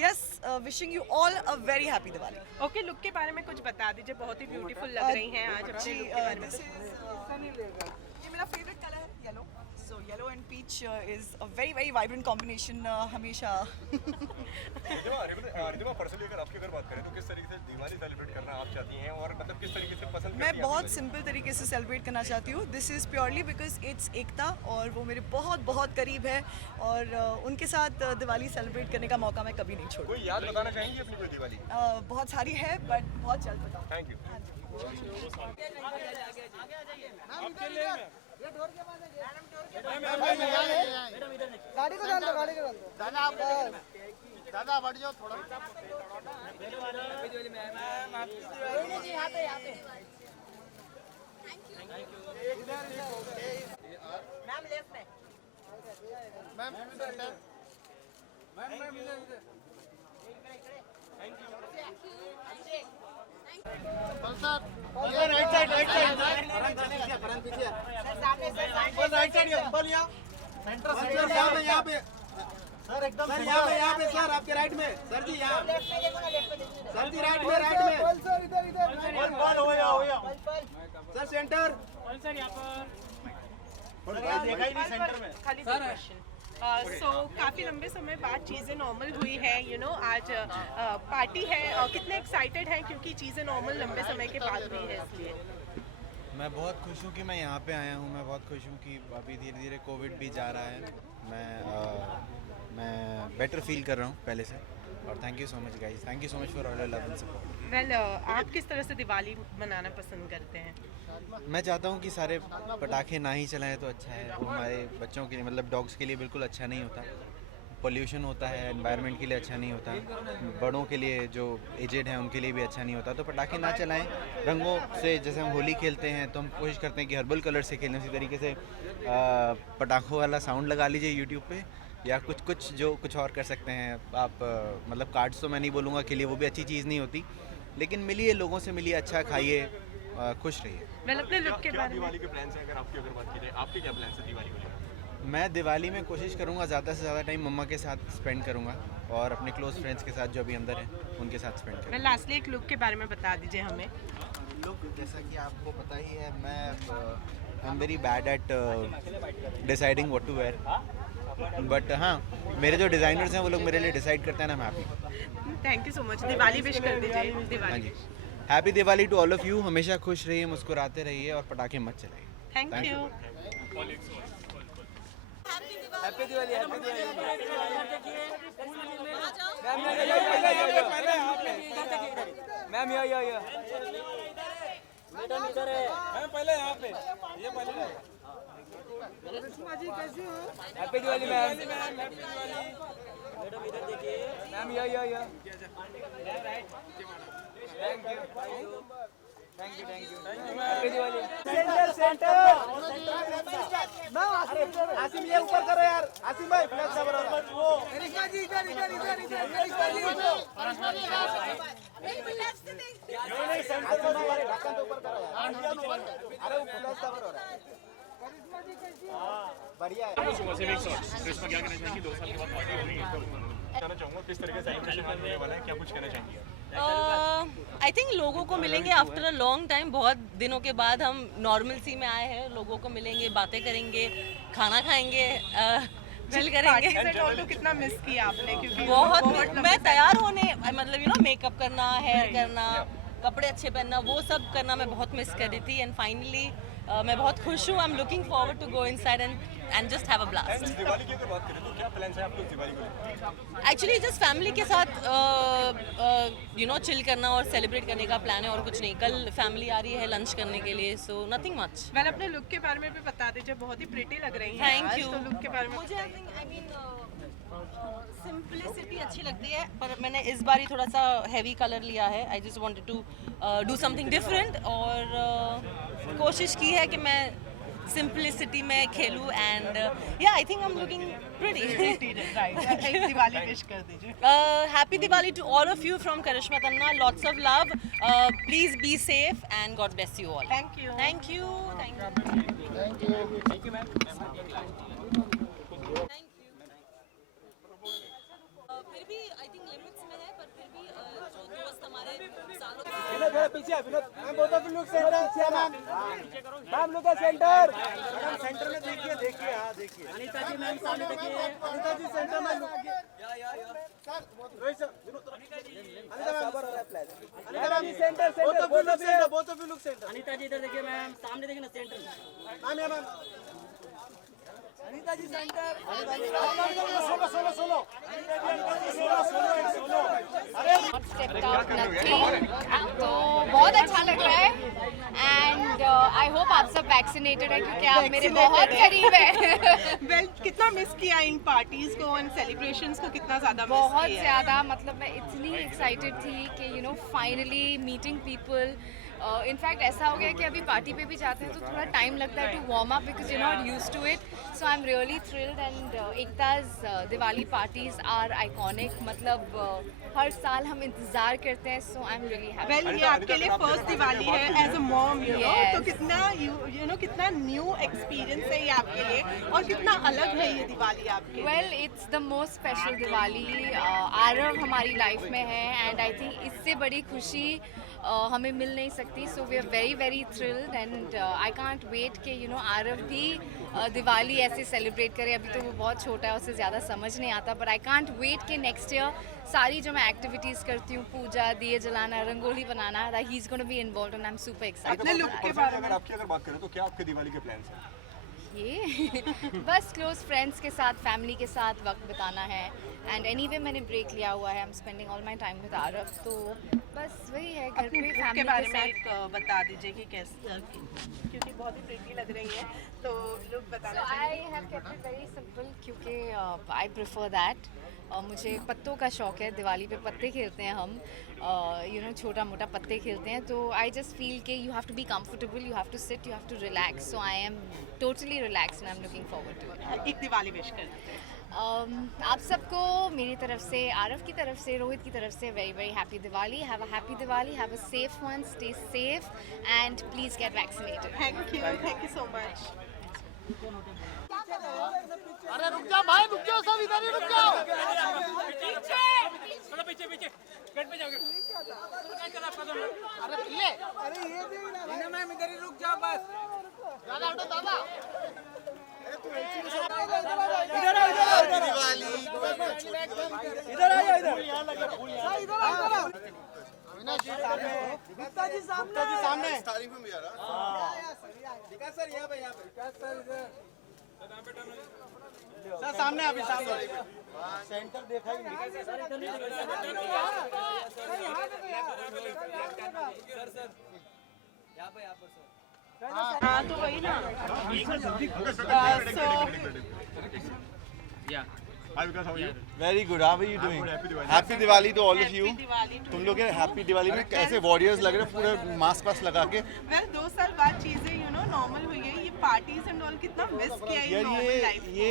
yes, wishing you all a very happy Diwali. Okay, look के बारे में कुछ बता दीजिए, बहुत ही ब्यूटीफुल लग रही हैं आज अपने लुक के बारे में। This is ये मेरा फेवरेट कलर है, yellow. So yellow and peach is a very very vibrant combination हमेशा. रिद्धिमा पर्सनली अगर बात करें तो किस तरीके से दिवाली सेलिब्रेट करना आप चाहती हैं और मतलब किस तरीके से पसंद मैं बहुत सिंपल तरीके से सेलिब्रेट करना चाहती हूँ. This is purely because it's Ekta और वो मेरे बहुत बहुत करीब है और उनके साथ दिवाली सेलिब्रेट करने का मौका मैं कभी नहीं छोड़ूँ. कोई याद बताना चाहेंगी अपनी कोई दिवाली? बहुत सारी है बट बहुत जल्द बताऊँ. Thank you. गाड़ी को डाल दो, गाड़ी को डाल दो. दादा बढ़ जाओ थोड़ा. जी यहाँ पे मैम लेफ्ट में. Ma'am centre. मैम इधर. सर राइट साइड फरहान पीछे. सर सामने सर राइट साइड बल सेंटर सर यहाँ पे सर एकदम सर यहाँ पे सर आपके राइट में सर जी यहाँ लेफ्ट में देखो ना, लेफ्ट में देखो सर जी राइट में बल सर इधर बल हो गया सर सेंटर बल सर यहाँ पर देखा ही नहीं सेंटर में खाली क्वेश्चन. सो काफ़ी लंबे समय बाद चीज़ें नॉर्मल हुई है, आज पार्टी है, कितने एक्साइटेड हैं क्योंकि चीज़ें नॉर्मल लंबे समय के बाद हुई है, इसलिए मैं बहुत खुश हूँ कि मैं यहाँ पे आया हूँ. मैं बहुत खुश हूँ कि अभी धीरे धीरे कोविड भी जा रहा है. मैं बेटर फील कर रहा हूँ पहले से और thank you so much guys. Thank you so much for all your love and support. Well, आप किस तरह से दिवाली मनाना पसंद करते हैं? मैं चाहता हूँ कि सारे पटाखे ना ही चलाएं तो अच्छा है. वो हमारे बच्चों के लिए मतलब डॉग्स के लिए बिल्कुल अच्छा नहीं होता. पोल्यूशन होता है, एनवायरनमेंट के लिए अच्छा नहीं होता. बड़ों के लिए जो एजेड हैं उनके लिए भी अच्छा नहीं होता. तो पटाखे ना चलाएं. रंगों से जैसे हम होली खेलते हैं तो हम कोशिश करते हैं कि हर्बल कलर से खेलें. उसी तरीके से पटाखों वाला साउंड लगा लीजिए यूट्यूब पे या कुछ और कर सकते हैं आप. मतलब कार्ड्स तो मैं नहीं बोलूँगा के लिए, वो भी अच्छी चीज़ नहीं होती, लेकिन मिलिए, लोगों से मिलिए, अच्छा खाइए, खुश रहिए. मैं अपने लुक के बारे में दिवाली के प्लान है अगर आपकी बात की जाए, आपके क्या प्लान है दिवाली को लेकर? मैं दिवाली में कोशिश करूँगा ज़्यादा से ज़्यादा टाइम मम्मा के साथ स्पेंड करूँगा और अपने क्लोज फ्रेंड्स के साथ जो अभी अंदर हैं उनके साथ स्पेंड करूँगा. मैं लास्टली एक लुक के बारे में बता दीजिए हमें. लुक जैसा कि आपको पता ही है, मैं I am very bad at deciding what to wear, but हाँ मेरे जो डिज़ाइनर्स हैं वो लोग मेरे लिए डिसाइड करते हैं ना. मैं happy. Thank you so much. Diwali wish कर दीजिए. हाँ दिवाली. जी, happy Diwali to all of you. हमेशा खुश रहिए, मुस्कुराते रहिए और पटाखे मत चलाइए. Thank you. Happy Diwali. Happy Diwali. Ma'am या मैडम इधर है. मैम पहले यहाँ पे ये पहले. Happy Diwali ma'am. मैडम इधर देखिए. मैम या thank you happy Diwali. Centre Asim ये ऊपर करो यार. आसिम भाई फ्लैग से बराबर. वो करिश्मा जी इधर करिश्मा जी नहीं सेंटर में हमारे ढक्कन के ऊपर करो यार. अरे वो फ्लैग से बराबर हो रहा है. करिश्मा जी कैसी हो? बढ़िया है. करिश्मा क्या कहना चाहेंगी? 2 साल के बाद पार्टी हो रही है तो कहना चाहूँगा किस तरीके से सेलिब्रेशन होने वाला है, क्या कुछ कहना चाहेंगे? आई थिंक लोगों को मिलेंगे आफ्टर अ लॉन्ग टाइम. बहुत दिनों के बाद हम नॉर्मलसी में आए हैं. लोगों को मिलेंगे, बातें करेंगे, खाना खाएंगे, चिल करेंगे. कितना मिस किया आपने? क्योंकि बहुत मैं तैयार होने मतलब मेकअप करना, हेयर करना, कपड़े अच्छे पहनना, वो सब करना मैं बहुत मिस कर रही थी. एंड फाइनली मैं बहुत खुश हूँ. I am looking forward to go inside and and just have a blast. Diwali की अगर बात करें तो क्या प्लान है आपके दिवाली को लेकर? Actually just family के साथ chill करना और celebrate करने का plan है और कुछ नहीं. कल family आ रही है lunch करने के लिए, so nothing much. वेल अपने लुक के बारे में भी बता दीजिए, बहुत ही प्रिटी लग रही हैं Thank आज, you. तो लुक के बारे में मुझे सिंपलिसिटी अच्छी लगती है, पर मैंने इस बार ही थोड़ा सा हैवी कलर लिया है. I just wanted to do something different और कोशिश की है कि मैं सिंपलिसिटी में खेलूं and yeah I think I am looking pretty. Right, Diwali wish कर दीजिए. Happy Diwali to all of you from Karishma Tanna. Lots of love. Please be safe and God bless you all. Thank you. Thank you. Thank you ma'am. फिर भी I think limits में है, पर फिर भी जो दोस्त हमारे सालों विनोद पीछे. Vinod ma'am both of you look centre. Ma'am look at centre. Ma'am centre में देखिए. हां देखिए. अनीता जी मैम सामने देखिए. अनीता जी सेंटर में या sir Rohit sir. Anita ma'am बराबर है place. Anita ma'am centre. Both of you look centre. Anita ji इधर देखिए मैम, सामने देखिए ना सेंटर. मैम या ma'am Anita ji centre. Solo. तो बहुत अच्छा लग रहा है एंड आई होप आप सब वैक्सीनेटेड है क्योंकि आप मेरे बहुत करीब है. वेल कितना मिस किया इन पार्टीज को, इन सेलिब्रेशंस को, कितना ज़्यादा मिस बहुत किया? ज़्यादा. मतलब मैं इतनी एक्साइटेड थी कि फाइनली मीटिंग पीपल. इनफैक्ट ऐसा हो गया कि अभी पार्टी पे भी जाते हैं तो थोड़ा टाइम लगता है to warm up because you not used to it. So I am really thrilled and Ekta's Diwali parties are iconic. मतलब हर साल हम इंतजार करते हैं. So I am really happy. Well ये आपके लिए फर्स्ट दिवाली है as a mom, you know, तो कितना कितना न्यू एक्सपीरियंस है ये आपके लिए और कितना अलग है ये दिवाली आपके? Well it's the most special Diwali. Aarav हमारी लाइफ में है एंड आई थिंक इससे बड़ी खुशी हमें मिल नहीं सकती. So we are very very thrilled and I can't wait कि आरव भी दिवाली ऐसे सेलिब्रेट करे. अभी तो वो बहुत छोटा है, उसे ज़्यादा समझ नहीं आता, बट आई कांट वेट कि नेक्स्ट ईयर सारी जो मैं एक्टिविटीज़ करती हूँ, पूजा, दिए जलाना, रंगोली बनाना, he is gonna be involved and I am super excited. अपने लुक के बारे में आपकी अगर बात करें तो क्या आपके दिवाली के प्लान्स हैं? ये बस क्लोज फ्रेंड्स के साथ, फैमिली के साथ वक्त बिताना है. एंड एनीवे मैंने ब्रेक लिया हुआ है. I am spending all my time with Aarav. तो बस वही है, घर पे फैमिली के बारे में साथ. एक बता दीजिए कि कैसे, क्योंकि बहुत ही प्रिटी लग रही है, तो लोग बताना So I have kept it very simple क्योंकि I prefer that. मुझे पत्तों का शौक है. दिवाली पे पत्ते खेलते हैं हम, छोटा मोटा पत्ते खेलते हैं. तो आई जस्ट फील कि you have to be comfortable, you have to sit, you have to relax. So I am totally relax and I am looking forward to it. एक दिवाली विश कर देते हैं. आप सबको मेरी तरफ से, आरव की तरफ से, रोहित की तरफ से very very happy Diwali. Have a happy Diwali, have a safe one, stay safe and please get vaccinated. Thank you so much. अरे रुक जाओ भाई, रुक जाओ, सब इधर ही रुक जाओ. थोड़ा पीछे गेट पे जाओगे. अरे पिल्ले, अरे ये भी ना मैम, इधर ही रुक जाओ बस. दादा हटो दादा. इधर आओ दिवाली. इधर आ जाओ. इधर अविनाश जी सामने, गुप्ता जी सामने. स्टार्टिंग में भी आ रहा. विकास सर यहाँ पे. विकास सर इधर. सर सामने, अभी सामने सेंटर देखा ही नहीं. सर इधर नहीं सर यहाँ पर हाँ तो वही ना. Very good. How are you doing? Happy Diwali to all of you. तुम लोग हैप्पी दिवाली में कैसे वॉरियर्स लग रहे हैं, पूरे मास्क पास लगा के. वेल 2 साल बाद चीजें नॉर्मल हुई है. ये पार्टीज एंड ऑल कितना मिस किया है नॉर्मल लाइफ. ये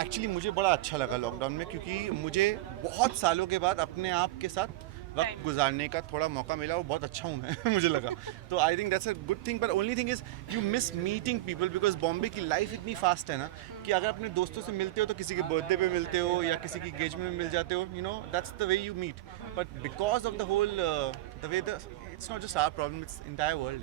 एक्चुअली मुझे बड़ा अच्छा लगा लॉकडाउन में, क्योंकि मुझे बहुत सालों के बाद अपने आप के साथ वक्त गुजारने का थोड़ा मौका मिला. वो बहुत अच्छा हूँ मैं मुझे लगा. तो I think that's a good thing. पर only thing is you miss meeting people, because Bombay की लाइफ इतनी फास्ट है ना कि अगर अपने दोस्तों से मिलते हो तो किसी के बर्थडे पे मिलते हो या किसी की एंगेजमेंट में मिल जाते हो. That's the way you meet. But because of the whole the way it's not just our problem, it's entire world.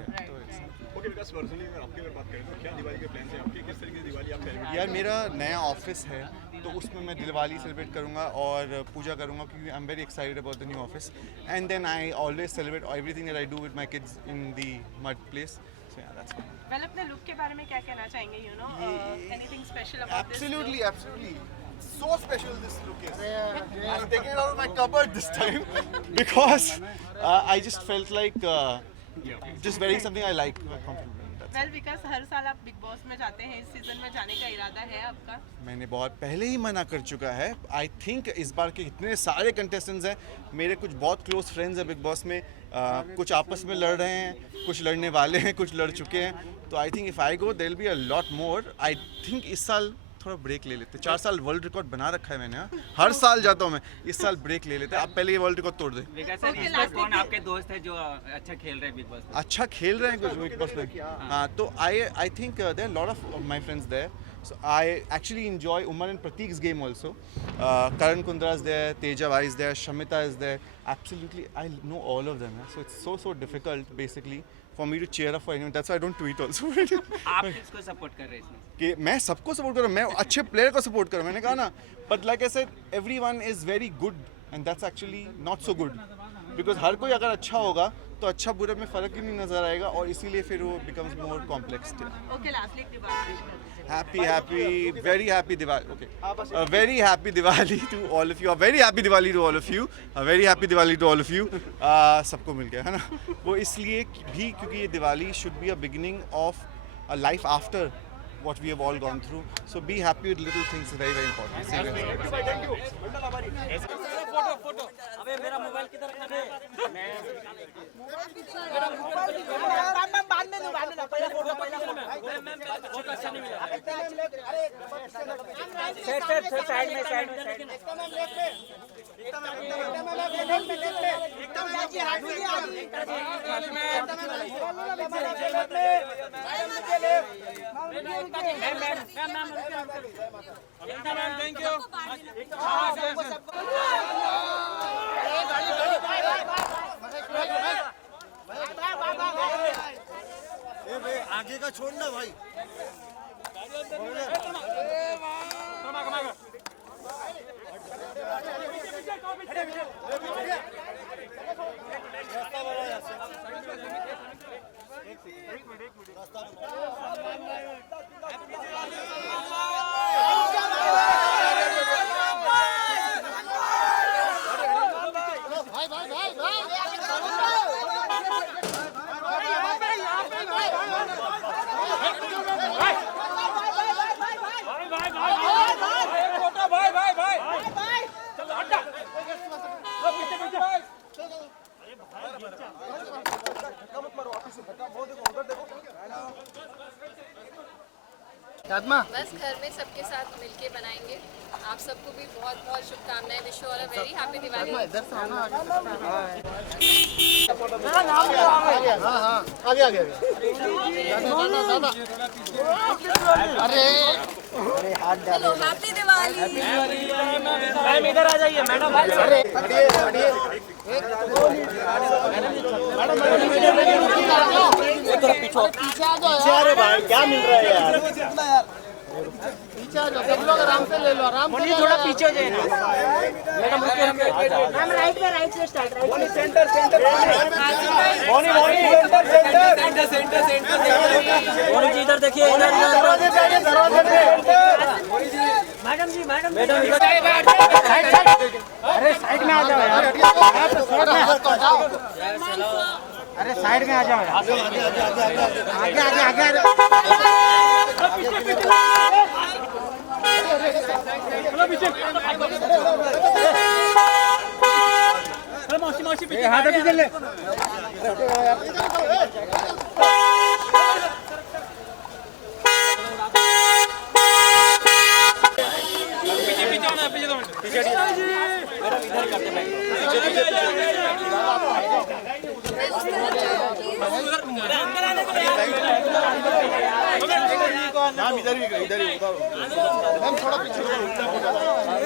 Okay Vikas, personally आपकी अगर बात करें तो क्या दिवाली के प्लान्स हैं आपके? किस तरीके की दिवाली आप सेलिब्रेट? यार मेरा नया ऑफिस है तो उसमें मैं दिवाली सेलिब्रेट करूँगा और पूजा करूँगा, क्योंकि I am very excited about the new office. And then I always celebrate everything that I do with my kids in the mud place. So yeah that's well अपने लुक के बारे में क्या कहना चाहेंगे? Anything special about Absolutely, absolutely. So special this look is. I'm taking it out of my cupboard this time because I just felt like just wearing something I like. Well because हर साल आप big boss में जाते हैं, इस season में जाने का इरादा है आपका? मैंने बहुत पहले ही मना कर चुका है. आई थिंक इस बार के इतने सारे कंटेस्टेंट्स हैं, मेरे कुछ बहुत क्लोज फ्रेंड्स हैं बिग बॉस में, कुछ आपस में लड़ रहे हैं, कुछ लड़ने वाले हैं, कुछ लड़ चुके हैं. तो I think if I go there will be a lot more. I think इस साल थोड़ा ब्रेक ले लेते. 4 साल वर्ल्ड रिकॉर्ड बना रखा है मैंने. हर साल जाता हूँ मैं, इस साल ब्रेक ले लेते. आप पहले ये वर्ल्ड रिकॉर्ड तोड़ दे. कौन आपके दोस्त है जो अच्छा खेल रहे हैं बिग बॉस में? अच्छा खेल रहे हैं कुछ बिग बॉस में. हाँ, तो I think there are lot of my friends there. So I actually enjoy Umar and Pratik's game also. Karan Kundra is there, Teja Vai is there, Shamita is there. Absolutely, I know all of them. So it's so difficult basically for me to cheer up for anyone. That's why I don't tweet also. आप किसको support कर रहे हैं इसमें? कि मैं सबको support कर रहा हूँ. मैं अच्छे प्लेयर को सपोर्ट कर रहा हूँ. मैंने कहा ना. But like I said, everyone is very good and that's actually not so good. Because हर कोई अगर अच्छा होगा तो अच्छा बुरे में फ़र्क ही नहीं नज़र आएगा और इसीलिए फिर वो becomes more complex. Okay, lastly Diwali. Happy, very happy Diwali. Okay. A very happy Diwali to all of you. A very happy Diwali to all of you. A very happy Diwali to all of you. सबको मिल गया है ना. वो इसलिए भी क्योंकि ये Diwali should be a beginning of a life after what we have all gone through. So be happy with little things is very very important. See you guys. Photo. अबे मेरा मोबाइल किधर रखना है? बाद में ना. पहला फोटो. बहुत अच्छा नहीं मिला. सेट साइड में. आगे का छोड़ना भाई. बस घर में सबके साथ मिलके बनाएंगे. आप सबको भी बहुत बहुत शुभकामनाएं. Wish you all a very happy Diwali. आगे. अरे चलो हैप्पी दिवाली. मैम इधर आ जाइए मैडम. पीछे आ जाओ. अरे भाई क्या मिल रहा है यार. पीछे आ जाओ. सब लोग आराम से ले लो. आराम से थोड़ा पीछे हो जाए. मैडम मैम राइट से start. Right centre. Moni centre ji इधर देखिए. मैडम जी अरे साइड में आ जाओ यार. अरे साइड में आ जाओ यार. आगे. मौसी पीछे हाथ पीछे ले. मैम इधर ही मैम थोड़ा पीछे.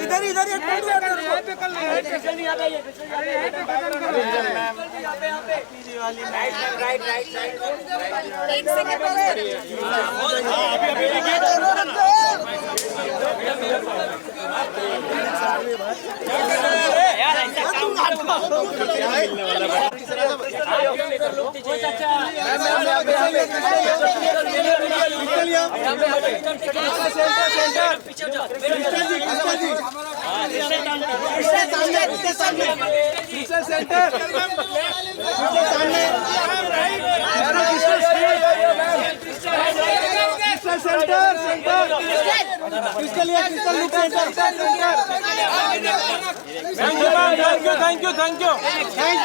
इधर राइट. एक सेकंड यार. Thank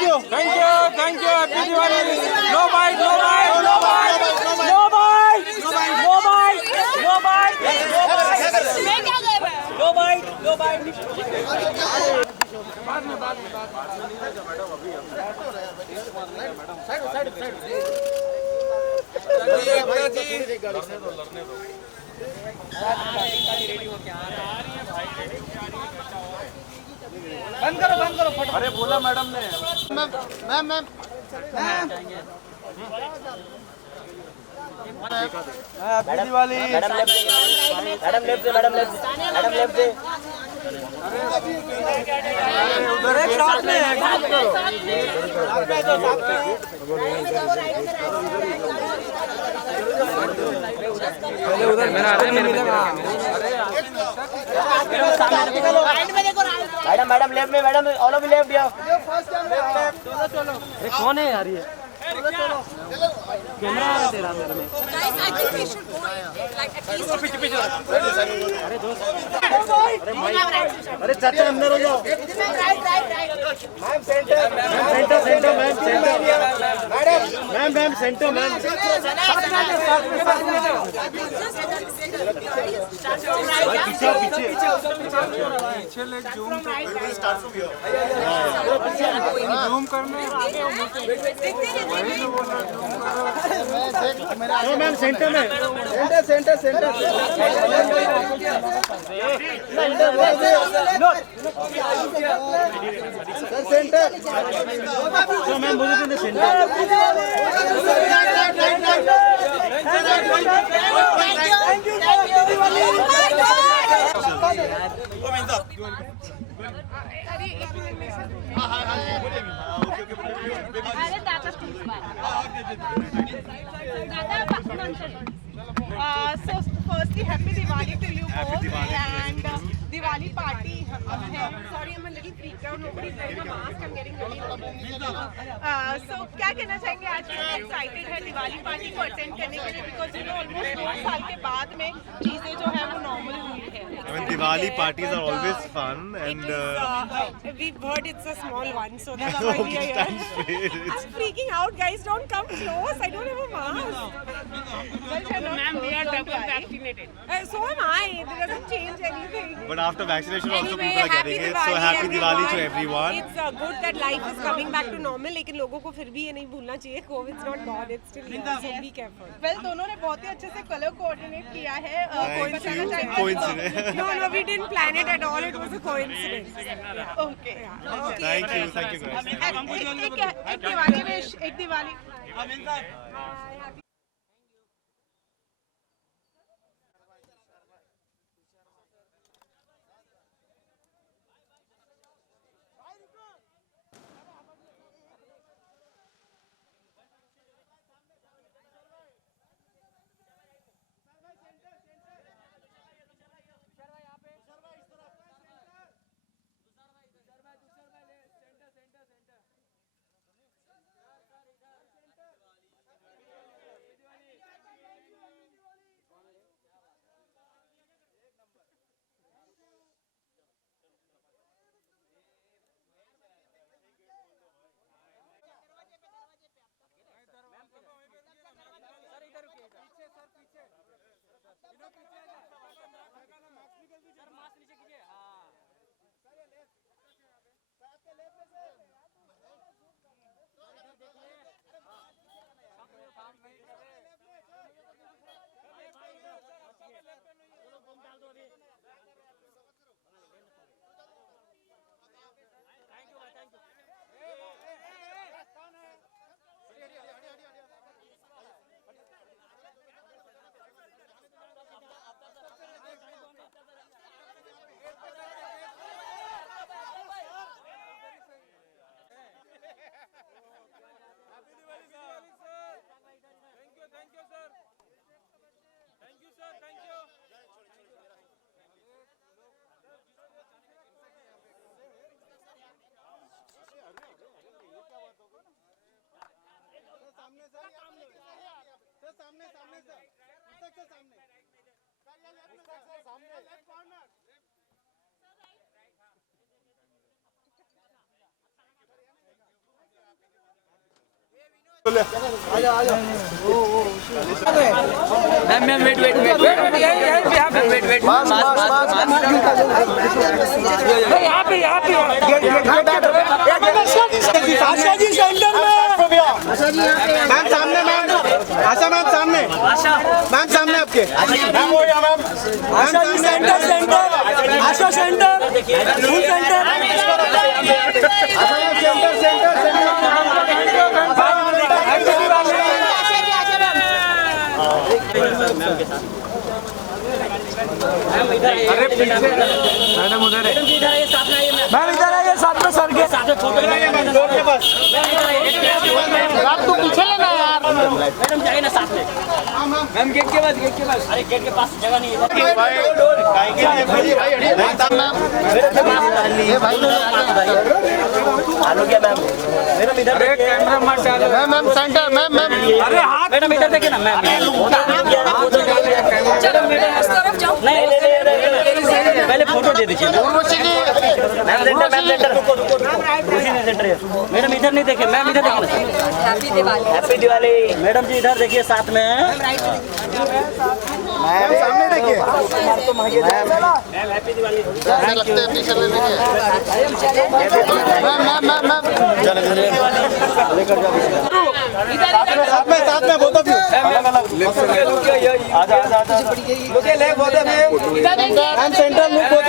you. Happy Diwali. No bite. बंद करो फटाफट। अरे बोला मैडम ने। Ma'am happy Diwali. Madam left से उधर एक साथ में पहले उधर मेरा मैडम लेफ्ट में मैडम ऑल ऑफ लेफ्ट कौन है यार ये कैमरा है तेरा मेरे में अरे चाचा अंदर हो जाओ मैम सेंटर मैम पीछे ले जूम करना मैम सेंटर में सेंटर मैम बोले So firstly, happy Diwali to you both and Diwali party. Sorry, I'm a little freaked out. Nobody's wearing a mask. I'm getting really nervous. So क्या कहना चाहेंगे आज कितने एक्साइटेड है Diwali party को attend करने के लिए बिकॉज यू नो ऑलमोस्ट 2 साल के बाद में चीजें जो है वो नॉर्मल हुई है. I mean, Diwali parties are always fun, and we've heard it's a small one, so that's why we are here. I'm freaking out, guys. Don't come close. I don't have a mask. Ma'am, we are double vaccinated. So am I. It doesn't change anything. but after vaccination also Anyway, people are happy getting it. Diwali, So happy Diwali to everyone. It's good that life is coming back to normal, लेकिन लोगों को फिर भी ये नहीं भूलना चाहिए COVID's not gone. It's still here. So be careful. Well, दोनों ने बहुत ही अच्छे से कलर कोऑर्डिनेट किया है. Coincidence. No, we didn't plan it at all. It was a coincidence. Okay. Thank you guys. एक Diwali. Ma'am wait wait wait wait Asha ji centre में, ma'am सामने, मैम आशा मैम सामने, मैम सामने आपके, ma'am Asha ji centre, Asha centre, full centre, अरे पीछे madam उधर है, मैम इधर आइए साथ में सर के साथ फोटो डोर के पास। आप तो पीछे लेना यार, मैडम जाइए ना साथ में। मैम गेट के पास, गेट के पास। अरे गेट के पास जगह नहीं है आलो क्या मैम, मैडम इधर कैमरा मत डालो मैम, सेंटर मैम, अरे हाथ मैडम इधर देखिए ना मैम, नहीं पहले फोटो दे दीजिए मैम, सेंटर रुको रुको, मैडम इधर नहीं देखे, मैम इधर देखिए। Happy Diwali, happy Diwali. Madam ji इधर देखिए साथ में, मैम सामने देखिए, मैम हैप्पी दिवाली। साथ में बहुत मैम सेंटर लुक बहुत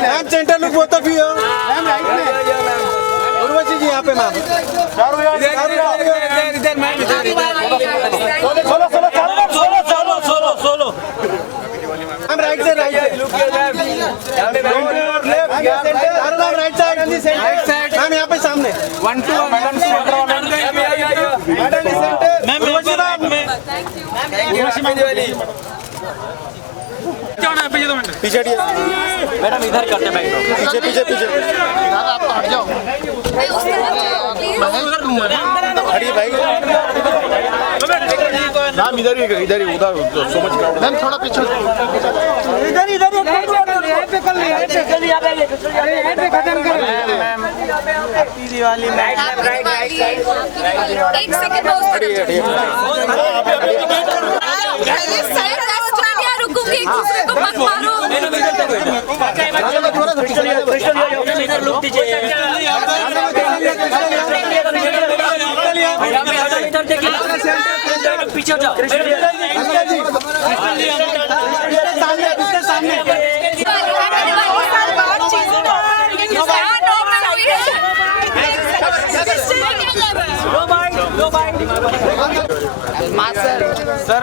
मैम सेंटर लुक बहुत मैम राइट में उर्वशी जी यहाँ पे मैम इधर मैम सोलो मैम राइट से राइट साइड मैम यहाँ पे सामने 1 2 पीछे मैडम इधर करते बैकड्रॉप, पीछे पीछे पीछे आप हट जाओ, हटिए भाई मैम, इधर ही उधर सो मच क्राउड। मैम थोड़ा पीछे इधर मैम हैप्पी दिवाली मैम, एक सेकंड रुकूंगी, एक दूसरे को मत मारो। इधर लुक दीजिए, पीछे जाओ, सामने सर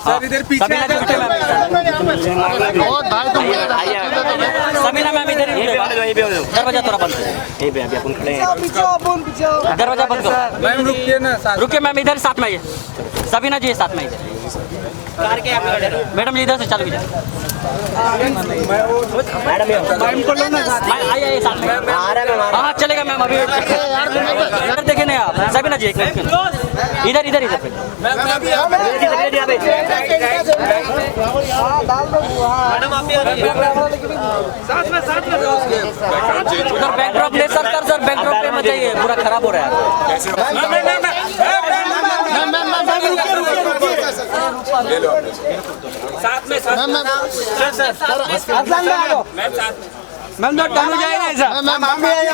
सर इधर पीछे समीना मैम इधर दरवाजा थोड़ा बंद यहीं पे अभी अपन खड़े हैं, दरवाजा बंद करो मैम, रुकिए ना, रुकिए मैम, इधर साथ में आइए, समीना जी साथ में इधर, मैडम जी इधर से चालू कीजिए, मैडम को लो ना आइए साथ में, हाँ चलेगा मैम, अभी इधर देखे नहीं आप, समीना जी इधर इधर इधर उधर बैकड्रॉप ले सर बैकड्रॉप पे मत जाइए, पूरा खराब हो रहा है। मैम तो टर्न हो जाएगा ऐसा, मैम हम भी आइए,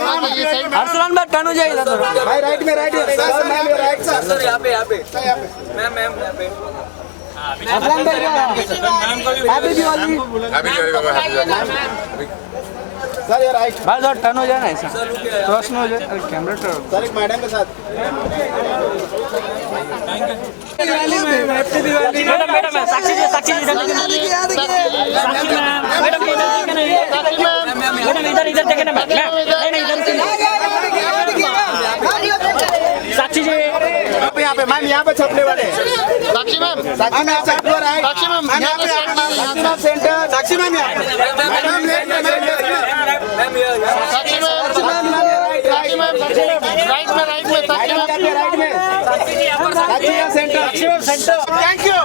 अर्सलान भाई टर्न हो जाएगा भाई, राइट में right sir, ma'am right sir, यहाँ पे मैम यहाँ पे अर्सलान भाई हैप्पी दिवाली सर, ये राइट भाई थोड़ा टर्न हो जाए ना ऐसा, क्रॉस न हो जाए, अरे कैमरा टर्न सर, एक मैडम के साथ मैडम साक्षी जी मैडम इधर देखे ना मैम, साक्षी जी यहाँ पे मैम, यहाँ पे छपने वाले साक्षी मैम, साक्षी मैम यहाँ पे सेंटर, साक्षी मैम यहाँ पे थैंक यू।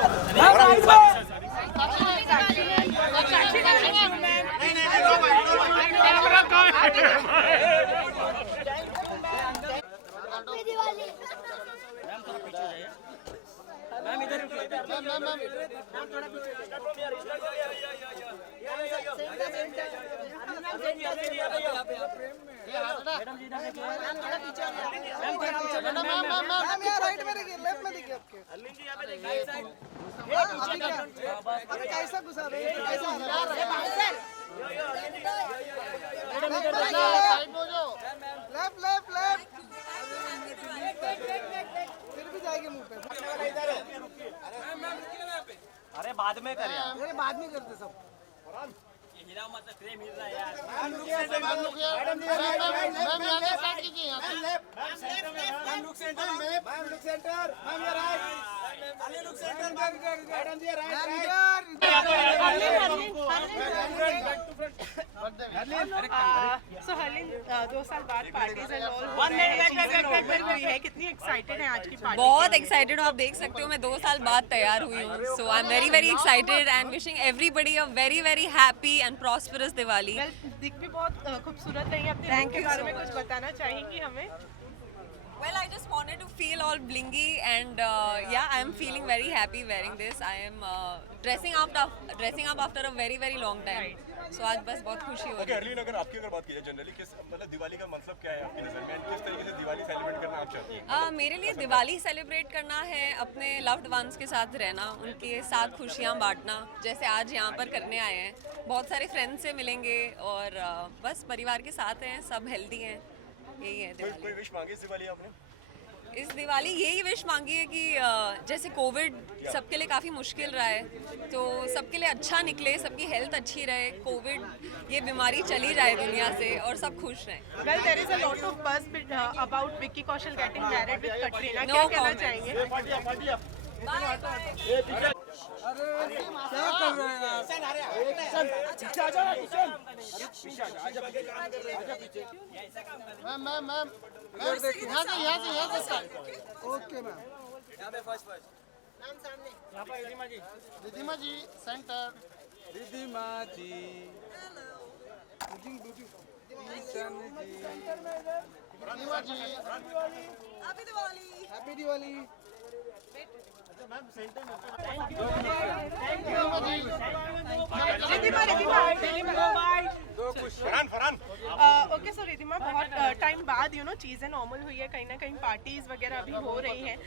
मैम इधर राइट में देखिए, लेफ्ट में देखिए आपके। अरे कैसा घुसा रहे हैं, कैसा लेफ्ट लेफ्ट लेफ्ट, फिर भी जाएगी मुंह पे। अरे बाद में कर यार, अरे बाद में करते सब। ये हिलाओ मत, फ्रेम हिल रहा है यार। Ma'am look centre, ma'am look centre, ma'am look centre, ma'am ये right, Ali look centre, ma'am madam ji right so Harleen 2 साल बाद पार्टीज एंड ऑल है, कितनी एक्साइटेड है आज की पार्टी? बहुत एक्साइटेड हूँ, आप देख सकते हो मैं 2 साल बाद तैयार हुई हूँ. So I am very very excited and wishing everybody a very very happy and prosperous Diwali. दिख भी बहुत खूबसूरत रही है, अपने लुक के बारे में कुछ बताना चाहेंगी हमें? Well, I just wanted to feel all blingy and yeah, I am feeling very happy wearing this. I am dressing up after a very very long time. So आज बस बहुत खुशी हो रही है. Okay, अर्लीन, अगर आपकी बात की जाए जनरली किस मतलब दिवाली का मतलब क्या है आपकी नज़र में, एंड किस तरीके से दिवाली सेलिब्रेट करना आप चाहती हैं? मेरे लिए दिवाली सेलिब्रेट करना है अपने लव्ड वंस के साथ रहना, उनके साथ खुशियाँ बांटना, जैसे आज यहाँ पर करने आए हैं. बहुत सारे फ्रेंड्स से मिलेंगे और बस परिवार के साथ हैं, सब हेल्दी हैं. यही है दिवाली. कोई विश मांगी इस दिवाली आपने? इस दिवाली यही विश मांगी है कि जैसे कोविड सबके लिए काफ़ी मुश्किल रहा है, तो सबके लिए अच्छा निकले, सबकी हेल्थ अच्छी रहे, कोविड ये बीमारी चली जाए दुनिया से और सब खुश रहें. Well, there is a lot of buzz about Vicky Kaushal getting married with Katrina. No क्या कहना comment. चाहेंगे? क्या कर रहे हैं आप? मैम मैम मैम यहाँ से okay ma'am. Ridhima ji centre. Ridhima ji Ridhima ji happy Diwali. Happy Diwali. Ma'am centre में ओके. सो रिधिमा, बहुत टाइम बाद चीज़ें नॉर्मल हुई है, कहीं ना कहीं पार्टीज वगैरह अभी हो रही हैं,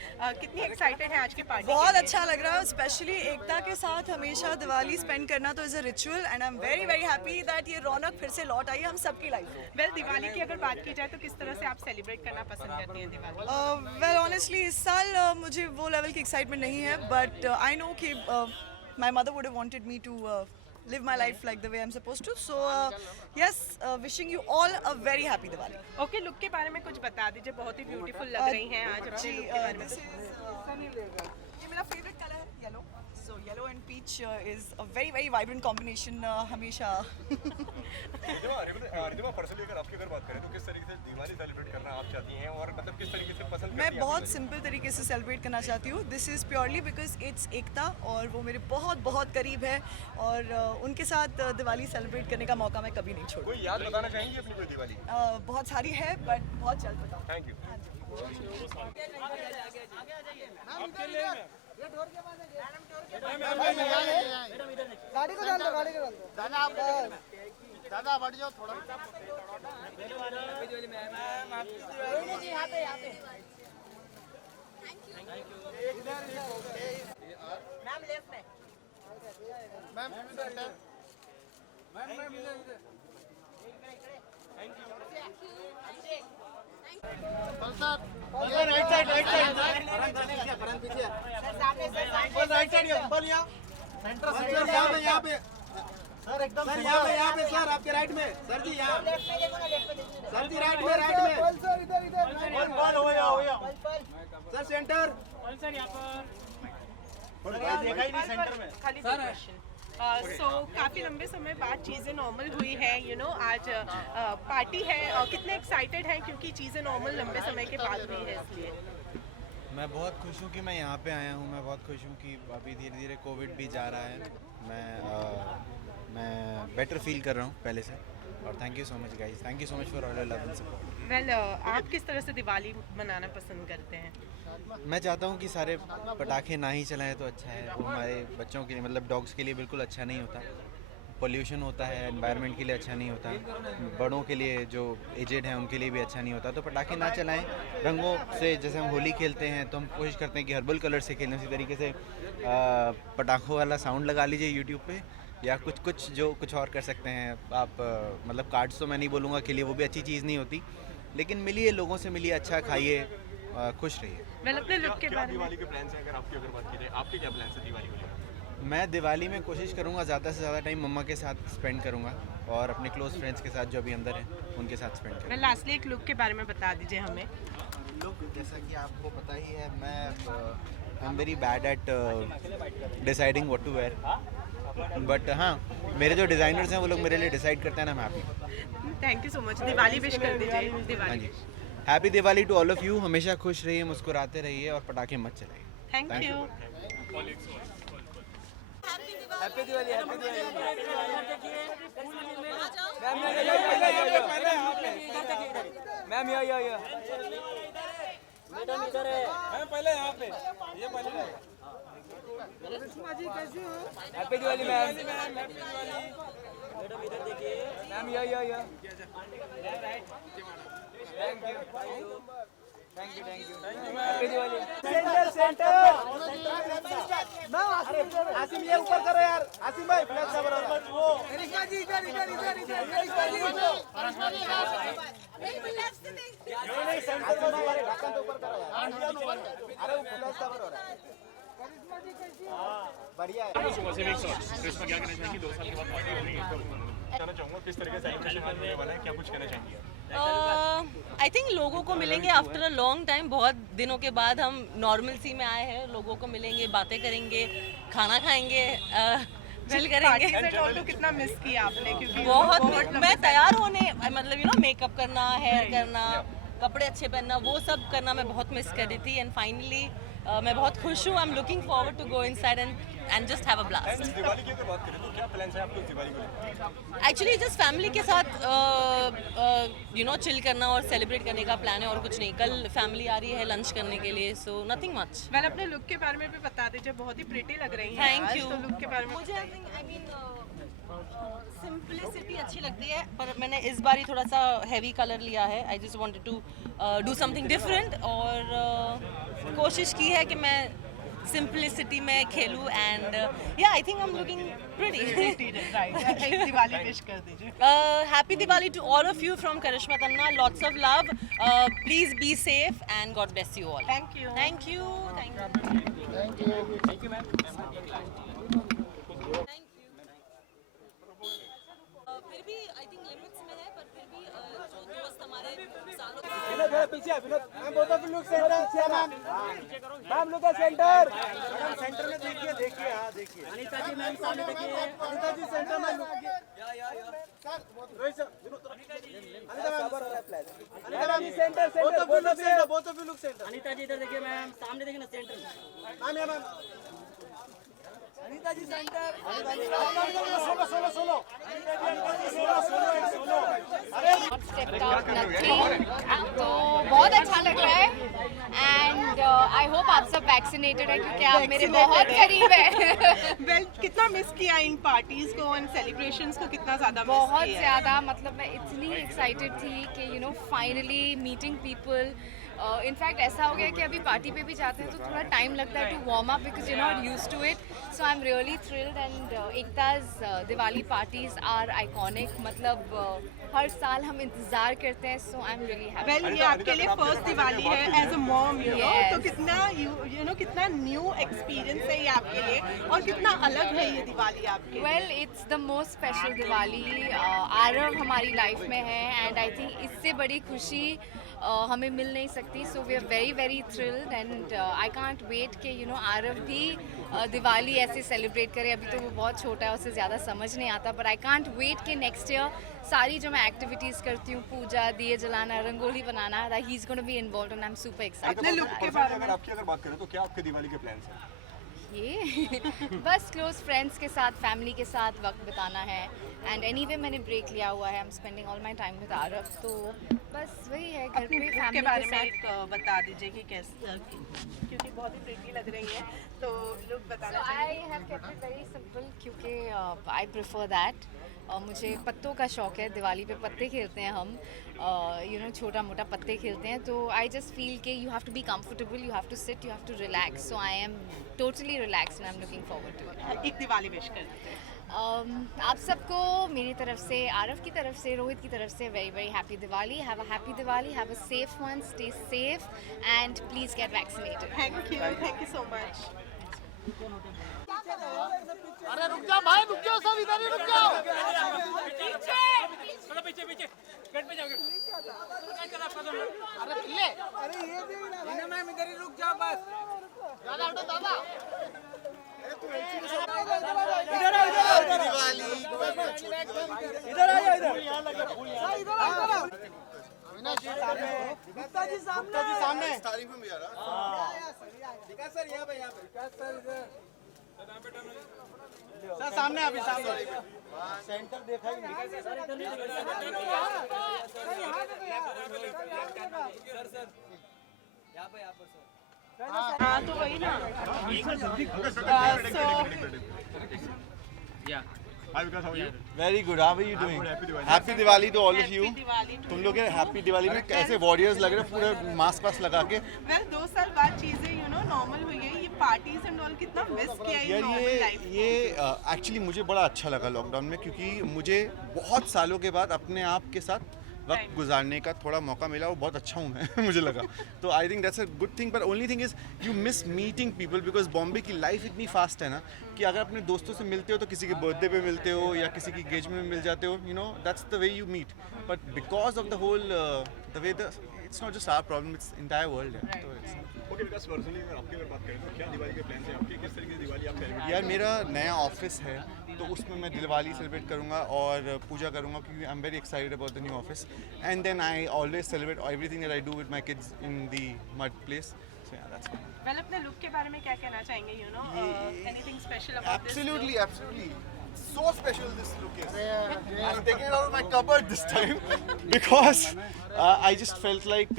कितनी एक्साइटेड है आज की पार्टी? बहुत अच्छा लग रहा है, स्पेशली एकता के साथ हमेशा दिवाली स्पेंड करना तो is a ritual and I am very very happy that ये रौनक फिर से लौट आई है हम सबकी लाइफ में. वेल, दिवाली की अगर बात की जाए तो किस तरह से आप सेलिब्रेट करना पसंद करती हैं दिवाली? वेल ऑनेस्टली इस साल मुझे वो लेवल की एक्साइटमेंट नहीं है, बट आई नो कि my mother would have wanted me to live my life like the way I'm supposed to. So yes, wishing you all a very happy Diwali. Okay, look के बारे में कुछ बता दीजिए, बहुत ही ब्यूटीफुल लग रही हैं आज अपने लुक के बारे में. ये मेरा फेवरेट कलर है yellow. So yellow and peach is a very very vibrant combination. हमेशा. रिधिमा, पर्सनली अगर आपकी बात करें तो किस तरीके से दिवाली सेलिब्रेट करना आप चाहती हैं और मतलब किस तरीके से पसंद करती हैं? मैं बहुत सिंपल तरीके से सेलिब्रेट करना चाहती हूँ. This is purely because it's Ekta और वो मेरे बहुत बहुत करीब है और उनके साथ दिवाली सेलिब्रेट करने का मौका मैं कभी नहीं छोड़ूँ. कोई याद बताना चाहेंगी अपनी कोई दिवाली? बहुत सारी है बट बहुत जल्द बताऊँ. Thank you. गाड़ी को डाल दो, गाड़ी को डाल दो. दादा आप बढ़ जाओ थोड़ा. जी यहाँ पे मैम लेफ्ट में. Ma'am centre. मैम इधर. Thank you. Sir right side Ferran पीछे. सर राइट साइड बल यहाँ सेंटर यहाँ पे सर एकदम सर यहाँ पे सर आपके राइट में. सर जी यहाँ सर जी राइट में सर इधर बल हो गया सर. सेंटर सर यहाँ पर देखा ही नहीं सेंटर में. खाली सर सो काफ़ी लंबे समय बाद चीज़ें नॉर्मल हुई है आज पार्टी है और कितने एक्साइटेड हैं क्योंकि चीज़ें नॉर्मल लंबे समय के बाद हुई है इसलिए। मैं बहुत खुश हूँ कि मैं यहाँ पे आया हूँ। मैं बहुत खुश हूँ कि अभी धीरे धीरे कोविड भी जा रहा है। मैं बेटर फील कर रहा हूँ पहले से। और thank you so much guys, thank you so much for all your love and support. Well आप किस तरह से दिवाली मनाना पसंद करते हैं? मैं चाहता हूँ कि सारे पटाखे ना ही चलाएं तो अच्छा है। वो हमारे बच्चों के लिए मतलब डॉग्स के लिए बिल्कुल अच्छा नहीं होता। पोल्यूशन होता है, एनवायरनमेंट के लिए अच्छा नहीं होता। बड़ों के लिए जो एजेड हैं उनके लिए भी अच्छा नहीं होता। तो पटाखे ना चलाएं। रंगों से जैसे हम होली खेलते हैं तो हम कोशिश करते हैं कि हर्बल कलर से खेलें। उसी तरीके से पटाखों वाला साउंड लगा लीजिए यूट्यूब पे, या कुछ और कर सकते हैं आप। मतलब कार्ड्स तो मैं नहीं बोलूँगा के लिए, वो भी अच्छी चीज़ नहीं होती, लेकिन मिलिए, लोगों से मिलिए, अच्छा खाइए, खुश रहिए। मैं अपने लुक के बारे में दिवाली के प्लान है, अगर आपकी बात की जाए, आपके क्या प्लान है दिवाली को लेकर? मैं दिवाली में कोशिश करूँगा ज़्यादा से ज़्यादा टाइम मम्मा के साथ स्पेंड करूँगा और अपने क्लोज फ्रेंड्स के साथ जो अभी अंदर हैं उनके साथ स्पेंड करूँगा। मैं लास्टली एक लुक के बारे में बता दीजिए हमें। लुक जैसा कि आपको पता ही है, मैं I am very bad at deciding what to wear, but हाँ, मेरे जो डिज़ाइनर्स हैं वो लोग मेरे लिए डिसाइड करते हैं ना, मैं happy. Thank you so much. Diwali wish कर दीजिए। हाँ दिवाली जी, happy Diwali to all of you. हमेशा खुश रहिए, मुस्कुराते रहिए और पटाखे मत चलाइए। Thank you. Happy Diwali, happy ma'am या मैडम इधर है मैम, पहले यहाँ पे, ये पहले। Happy Diwali ma'am. मैडम इधर देखिए मैम या thank you happy Diwali. Centre Asim ये ऊपर करो यार, आसिम भाई फ्लैग से बराबर वो करिश्मा जी इधर करिश्मा जी नहीं सेंटर में हमारे ढक्कन तो ऊपर करो यार। अरे वो फ्लैग से बराबर है। करिश्मा जी कैसी हो? बढ़िया है। करिश्मा क्या कहना चाहेंगी? 2 साल के बाद पार्टी हो रही है, तो कहना चाहूँगा किस तरीके से सेलिब्रेशन करने वाला है, क्या कुछ कहना चाहेंगे? आई थिंक लोगों को मिलेंगे आफ्टर अ लॉन्ग टाइम। बहुत दिनों के बाद हम नॉर्मल सी में आए हैं। लोगों को मिलेंगे, बातें करेंगे, खाना खाएंगे, चिल करेंगे। कितना मिस किया आपने? क्योंकि बहुत मैं तैयार होने मतलब मेकअप करना, हेयर करना, कपड़े अच्छे पहनना, वो सब करना मैं बहुत मिस कर रही थी। एंड फाइनली मैं बहुत खुश हूँ। I am looking forward to go inside and just have a blast. Diwali की अगर बात करें तो क्या प्लान है आप लोग दिवाली को लेकर? एक्चुअली जस्ट फैमिली के साथ चिल करना और सेलिब्रेट करने का प्लान है, और कुछ नहीं। कल फैमिली आ रही है लंच करने के लिए, सो नथिंग मच। मैंने अपने लुक के बारे में भी बता दीजिए, बहुत ही प्रिटी लग रही हैं। Thank you. तो लुक के बारे में मुझे आई मीन सिंपलिसिटी अच्छी लगती है, पर मैंने इस बार ही थोड़ा सा हैवी कलर लिया है। I just wanted to do something different, और कोशिश की है कि मैं सिंपलिसिटी में खेलूं। And yeah I think I am looking pretty. Diwali wish कर दीजिए। Happy Diwali to all of you from Karishma Tanna. Lots of love, please be safe and God bless you all. Thank you. Thank you ma'am. फिर भी I think limits में है, पर फिर भी जो दोस्त हमारे सालों थोड़ा पीछे Vinod ma'am, both of you look centre. Ma'am look at centre. Ma'am centre में देखिए हाँ देखिए। अनीता जी मैम सामने देखिए। अनीता जी सेंटर में या Rohit sir Anita ma'am Anita ma'am centre both of you look centre. Anita ji इधर देखिए मैम, सामने देखिए ना सेंटर। मैम या ma'am Anita ji centre. Solo तो बहुत अच्छा लग रहा है। एंड आई होप आप सब वैक्सीनेटेड है, क्योंकि आप मेरे बहुत करीब है। वेल कितना मिस किया इन पार्टीज को एंड सेलिब्रेशंस को? कितना ज़्यादा बहुत ज़्यादा। मतलब मैं इतनी एक्साइटेड थी कि फाइनली मीटिंग पीपल। इनफैक्ट ऐसा हो गया कि अभी पार्टी पे भी जाते हैं तो थोड़ा टाइम लगता है to warm up, because you not used to it. So I am really thrilled. And Ekta's Diwali parties are iconic. मतलब हर साल हम इंतजार करते हैं। So I am really happy. Well ये आपके लिए फर्स्ट दिवाली है as a mom, you know, तो कितना कितना न्यू एक्सपीरियंस है ये आपके लिए, और कितना अलग है ये दिवाली आपके? Well it's the most special Diwali Aarav हमारी लाइफ में है। एंड आई थिंक इससे बड़ी खुशी हमें मिल नहीं सकती। So we are very very thrilled. And I can't wait कि आरव भी दिवाली ऐसे सेलिब्रेट करें। अभी तो वो बहुत छोटा है, उसे ज़्यादा समझ नहीं आता, बट आई कांट वेट कि नेक्स्ट ईयर सारी जो मैं एक्टिविटीज़ करती हूँ, पूजा, दिए जलाना, रंगोली बनाना, he is gonna be involved and I am super excited. अपने लुक के बारे में आपकी अगर बात करें तो क्या आपके दिवाली के प्लान्स हैं? ये बस क्लोज फ्रेंड्स के साथ, फैमिली के साथ वक्त बिताना है। एंड एनीवे मैंने ब्रेक लिया हुआ है, I am spending all my time with Aarav, तो बस वही है, घर पे फैमिली के बारे में के साथ। बता दीजिए कि कैसे, क्योंकि बहुत ही प्रिटी लग रही हैं, तो लुक बताना I have kept it very simple क्योंकि आई प्रेफर दैट। मुझे पत्तों का शौक है, दिवाली पे पत्ते खेलते हैं हम, यू नो छोटा मोटा पत्ते खेलते हैं, तो आई जस्ट फील कि you have to be comfortable, you have to sit, you have to relax, so I am totally relax and I am looking forward to it. एक दिवाली विश कर आप सबको मेरी तरफ से, आरव की तरफ से, रोहित की तरफ से very very happy Diwali. Have a happy Diwali, have a safe one, stay safe and please get vaccinated. Thank you so much. अरे रुक जाओ भाई, रुक जाओ, सब इधर ही रुक जाओ। थोड़ा पीछे पीछे गेट पे जाओगे। अरे पिल्ले, अरे ये भी ना मैम, इधर ही रुक जाओ बस। दादा हटो दादा। इधर आओ, इधर आओ, दिवाली इधर आ जाओ, इधर इधर आओ। अविनाश जी सामने, गुप्ता जी सामने, गुप्ता जी सामने। स्टार्टिंग में भी आ रहा। हां विकास सर यहां पे, विकास सर इधर सर सामने, अभी सामने सेंटर देखा ही नहीं सर, इधर नहीं सर यहां पर सर। हाँ तो वही ना। Very good, how are you doing? Happy Diwali to all of you. तुम लोग हैप्पी दिवाली में कैसे वॉरियर्स लग रहे हैं, पूरे मास्क वास्क लगा के। वेल 2 साल बाद चीजें यू नो नॉर्मल हुई है, ये पार्टीज एंड ऑल कितना मिस किया है नॉर्मल लाइफ। ये एक्चुअली मुझे बड़ा अच्छा लगा लॉकडाउन में, क्योंकि मुझे बहुत सालों के बाद अपने आप के साथ वक्त गुजारने का थोड़ा मौका मिला, वो बहुत अच्छा हूँ मैं मुझे लगा। तो I think that's a good thing, but only thing is you miss meeting people, because Bombay की लाइफ इतनी फास्ट है ना कि अगर अपने दोस्तों से मिलते हो तो किसी के बर्थडे पे मिलते हो या किसी की एंगेजमेंट में मिल जाते हो, you know that's the way you meet. But because of the whole the way it's not just our problem, it's entire world है। तो ओके विकास, पर्सनली अगर आपकी अगर बात करें तो क्या दिवाली के प्लान्स हैं आपके? किस तरीके की दिवाली आप सेलिब्रेट? यार मेरा नया ऑफिस है, तो उसमें मैं दिवाली सेलिब्रेट करूँगा और पूजा करूँगा, क्योंकि I am very excited about the new office. And then I always celebrate everything that I do with my kids in the mud place. So yeah that's well अपने लुक के बारे में क्या कहना चाहेंगे, you know anything special about this? Absolutely, absolutely. So special this look is. I'm taking it out of my cupboard this time because I just felt like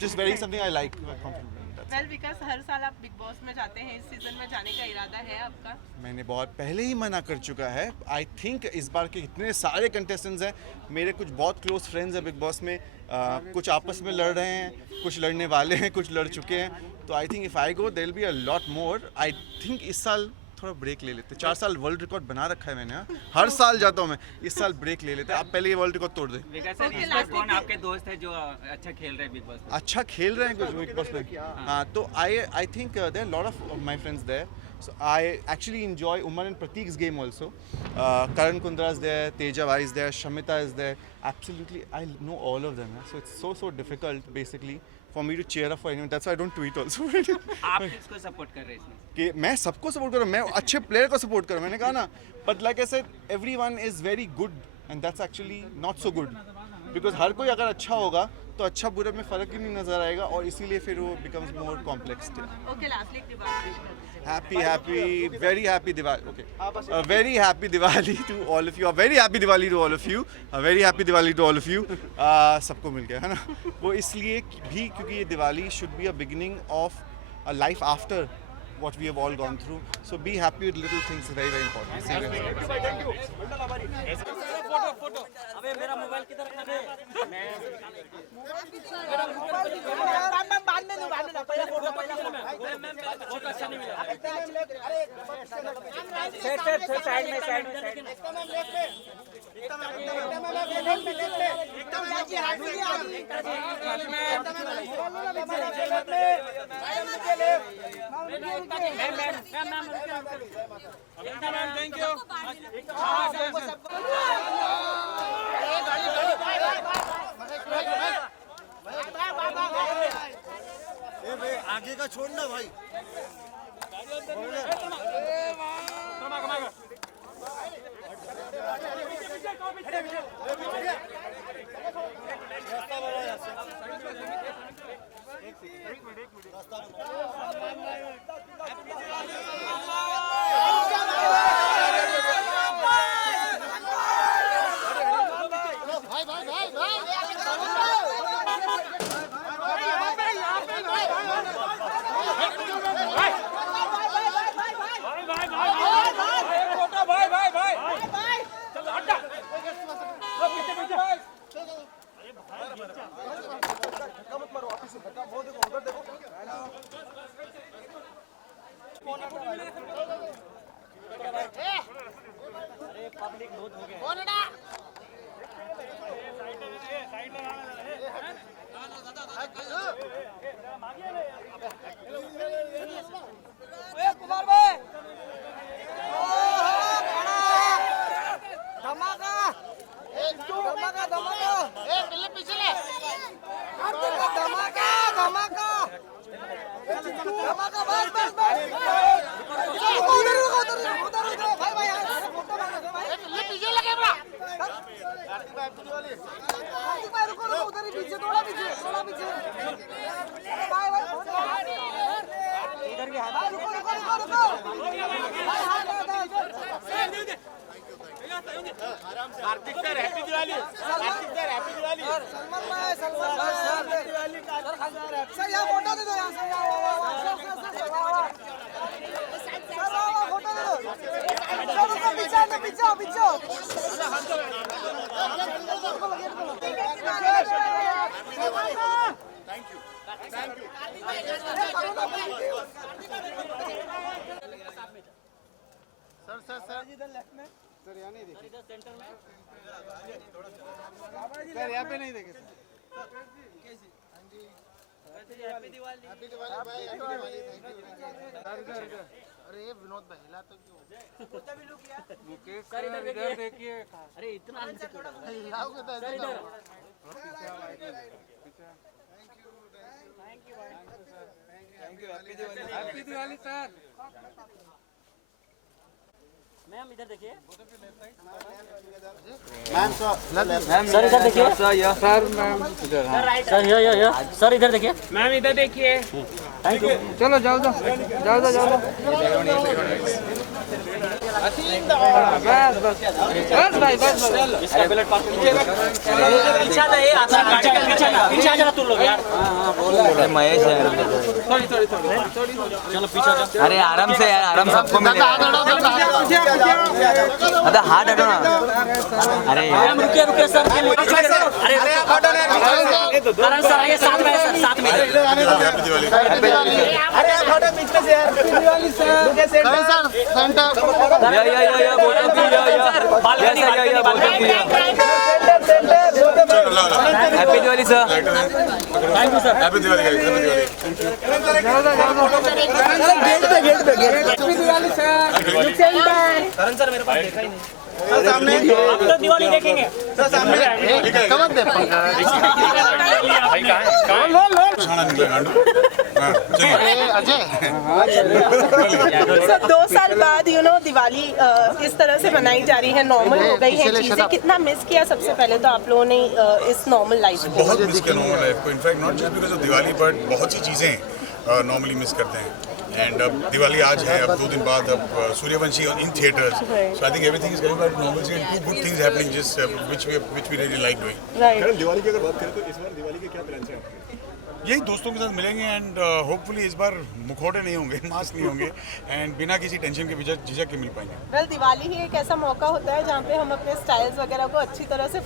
just wearing something I like. Well because हर साल आप big boss में जाते हैं, इस season में जाने का इरादा है आपका? मैंने बहुत पहले ही मना कर चुका है। आई थिंक इस बार के इतने सारे कंटेस्टेंट्स हैं, मेरे कुछ बहुत क्लोज फ्रेंड्स हैं बिग बॉस में, कुछ आपस में लड़ रहे हैं, कुछ लड़ने वाले हैं, कुछ लड़ चुके हैं। तो I think if I go there will be a lot more. I think इस साल थोड़ा ब्रेक ले लेते। 4 साल वर्ल्ड रिकॉर्ड बना रखा है मैंने, हर साल जाता हूँ मैं, इस साल ब्रेक ले लेते। आप पहले ये वर्ल्ड रिकॉर्ड तोड़ दे। कौन आपके दोस्त है जो अच्छा खेल रहे हैं बिग बॉस में? अच्छा खेल रहे हैं कुछ बिग बॉस में? हाँ, तो I think there are lot of my friends there, so I actually enjoy Umar and Pratik's game also. Karan Kundra is there, Teja Vai is there, Shamita is there. Absolutely, I know all of them. So it's so difficult basically for me to cheer up for anyone. That's why I don't tweet also. आप किसको support कर रहे हैं इसमें? कि मैं सबको support कर रहा हूँ, मैं अच्छे प्लेयर को सपोर्ट कर रहा हूँ, मैंने कहा ना। But like I said, everyone is very good and that's actually not so good, because हर कोई अगर अच्छा होगा तो अच्छा बुरे में फ़र्क ही नहीं नज़र आएगा, और इसीलिए फिर वो becomes more complex. Okay, lastly Diwali Happy, very happy Diwali. Okay. A very happy Diwali to all of you. A very happy Diwali to all of you. A very happy Diwali to all of you. सबको मिल गया है ना? वो इसलिए भी क्योंकि ये Diwali should be a beginning of a life after what we have all gone through. So be happy with little things. Very, very important. See you guys. Photo अबे मेरा मोबाइल किधर रखा है? बाद में ना पहले फोटो फोटो अच्छा नहीं मिला। सेट साइड में एकदम लेफ्ट पे थैंक यू। आगे का छोड़ ना भाई। Kartik sir happy Diwali. Kartik sir happy Diwali. Salman भाई सर यहाँ फोटो दे दो, यहाँ सर फोटो दे दो। पीछे पीछे थैंक यू। सर इधर लेफ्ट में सर, यहाँ नहीं देखे सेंटर में सर, यहाँ पे नहीं देखे sir. Happy Diwali. Happy Diwali भाई, हैप्पी दिवाली। Thank you. अरे ये विनोद भाई हिला तो क्यों? मुकेश सर इधर देखिए। अरे इतना से हिलाओगे तो सर इधर। Thank you. Happy Diwali. Happy Diwali sir. Ma'am इधर देखिए। मैम सर इधर देखिए। सर मैम इधर। सर या सर इधर देखिए। मैम इधर देखिए। Thank you. चलो जाओ जाओ जाओ जाओ जाओ। बस भाई बस। इसका बैलेट पास पीछे ना, ये आसान गाड़ी का पीछे आ जा तुम लोग यार। हां बोल महेश है। सॉरी चलो पीछे जा। अरे आराम से यार, आराम सबको मिलेगा। अरे हाथ हटो ना। अरे यार रुकिए सर। अरे हटो ना। अरे सर आइए साथ में साथ में। हैप्पी दिवाली। अरे हटो बीच में से यार। Happy Diwali sir. रुकिए सेंटर सेंटर। या बोलो भी या balcony happy Diwali sir. Thank you sir. Happy Diwali guys. Happy Diwali. Gate पे happy Diwali sir. Karan sir मेरे पास देखा ही नहीं। सामने आप तो दिवाली देखेंगे सर। सामने कमर दे भाई कहां लो छाना निकले गांडू। हां चलिए अजय। सर 2 साल बाद दिवाली इस तरह से मनाई जा रही है, नॉर्मल हो गई है चीजें। कितना मिस किया सबसे पहले तो आप लोगों ने इस नॉर्मल लाइफ को? बहुत मिस किया नॉर्मल लाइफ को। In fact not just because of Diwali but बहुत सी चीज़ें नॉर्मली मिस करते हैं। एंड अब दिवाली आज है, अब 2 दिन बाद अब Sooryavanshi in theatres. So I think everything is going back to normal and to good things happening just which we really like doing. Diwali की अगर बात करें तो इस बार दिवाली के क्या प्लान्स हैं आपके? यही दोस्तों के साथ मिलेंगे एंड होपफुली इस बार मुखौटे नहीं होंगे, मास्क नहीं होंगे एंड बिना किसी टेंशन के झिझक के मिल पाएंगे। वेल दिवाली ही एक ऐसा मौका होता है जहाँ पे हम अपने स्टाइल्स वगैरह को अच्छी तरह से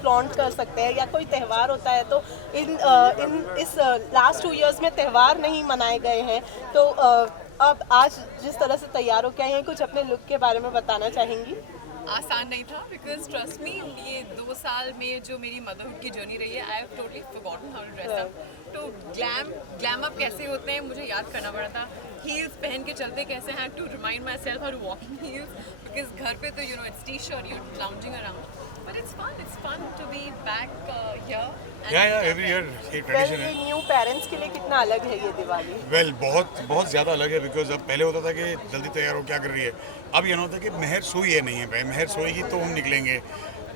फ्लॉन्ट कर सकते हैं, या कोई त्यौहार होता है तो इस लास्ट 2 इयर्स में त्यौहार नहीं मनाए गए हैं, तो अब आज जिस तरह से तैयार हो के आए हैं, कुछ अपने लुक के बारे में बताना चाहेंगी? आसान नहीं था बिकॉज ट्रस्ट मी, ये 2 साल में जो मेरी मदरहुड की जर्नी रही है, I have totally forgotten how to dress up. तो ग्लैम अप कैसे होते हैं मुझे याद करना पड़ा था। हील्स पहन के चलते कैसे हैं, to remind myself how to walk in heels, because घर पे तो it's T-shirt, you lounging around. But it's fun to be back here. Yeah, every year ये ट्रेडिशन है. न्यू पेरेंट्स के लिए कितना अलग है ये दिवाली? वेल बहुत ज़्यादा अलग है बिकॉज अब पहले होता था कि जल्दी तैयार हो क्या कर रही है. अब ये होता है कि मेहर सोई है नहीं है भाई, मेहर सोएगी तो हम निकलेंगे.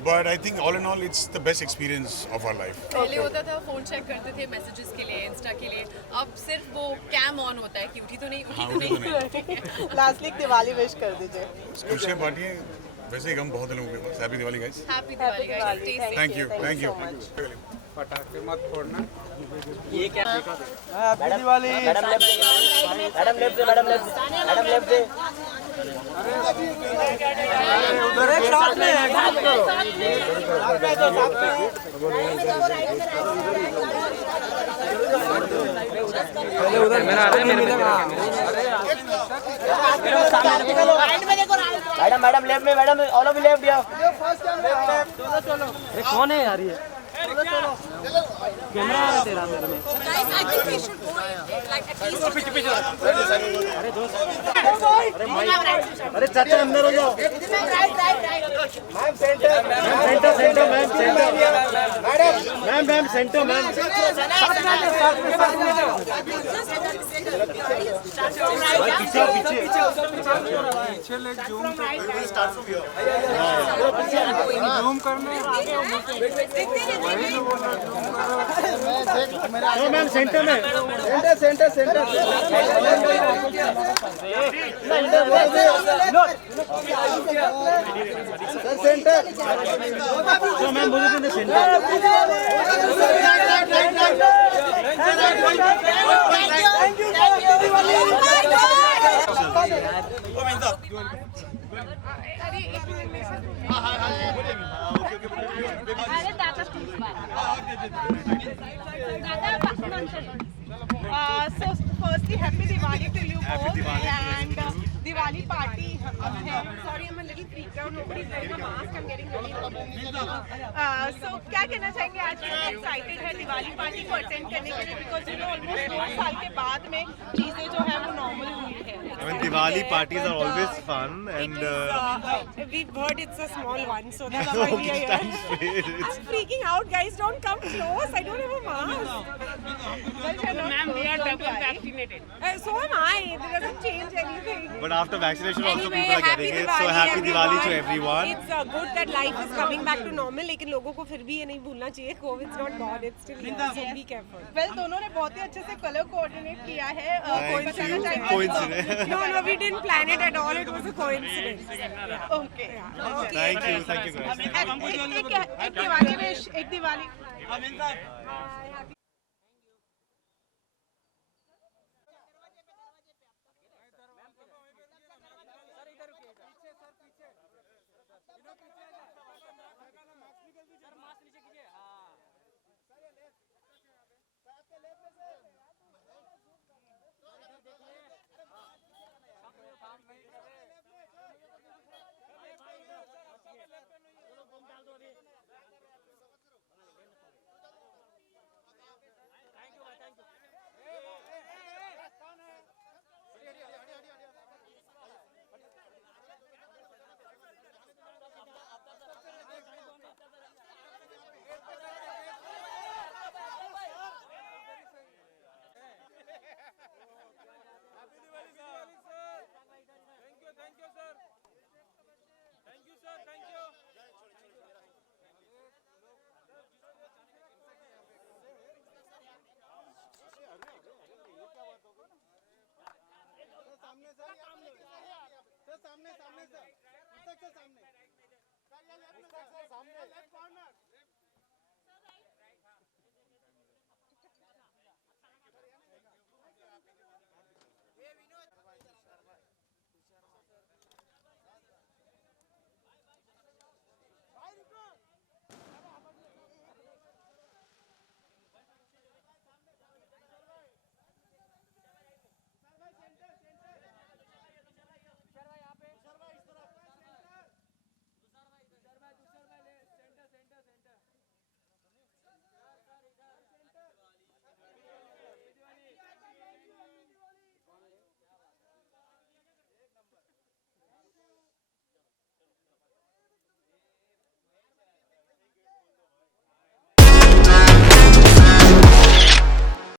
But I think all and all it's the best experience of our life. पहले होता था फोन चेक करते थे मैसेजेस के लिए, इंस्टा के लिए. अब सिर्फ वो कैम ऑन होता है कि उठी तो नहीं. लास्टली दिवाली विश कर दीजिए. खुशियाँ बांटिए. वैसे ही हम बहुत लोगों के पास. Happy Diwali guys. Happy Diwali guys. Thank you. पटाखे मत फोड़ना. ये क्या? हैप्पी दिवाली. मैडम लेफ्ट से. उधर एक साथ में पहले उधर मेरा मैडम लेफ्ट में. मैडम ऑल ऑफ लेफ्ट या अरे कौन है यार ये? कैमरा है तेरा मेरे में. Guys, I think we should go like at least पीछे अरे चाचा अंदर हो जाओ. Ma'am centre. Ma'am centre ma'am. पीछे ले जूम करने. मैम सेंटर में. सेंटर मैम बोलो centre. So firstly, happy Diwali to you both. And Diwali party. Sorry, I'm a little freaked out. Nobody's wearing a mask. I'm getting really nervous. So क्या कहना चाहेंगे आज कितना excited है Diwali party को attend करने के लिए? बिकॉज यू नो ऑलमोस्ट 2 साल के बाद में चीजें जो है वो नॉर्मल हुई है. I mean, Diwali parties are always fun, and We've heard it's a small one, so that's why we are here. I'm freaking out, guys. Don't come close. I don't have a mask. Ma'am, we are double vaccinated. So am I. It doesn't change anything. but after vaccination also Anyway, people are happy getting it. Diwali, So happy Diwali to everyone. everyone. It's good that life is coming back to normal, लेकिन लोगों को फिर भी ये नहीं भूलना चाहिए COVID's not gone. It's still here. So be careful. Well, दोनों ने बहुत ही अच्छे से कलर कोऑर्डिनेट किया है. कोई बताना चाहेगा? Coincidence. No, we didn't plan it at all. It was a coincidence. Okay. Thank you guys. एक दिवाली विश. एक दिवाली. सामने सर. सामने. Left corner.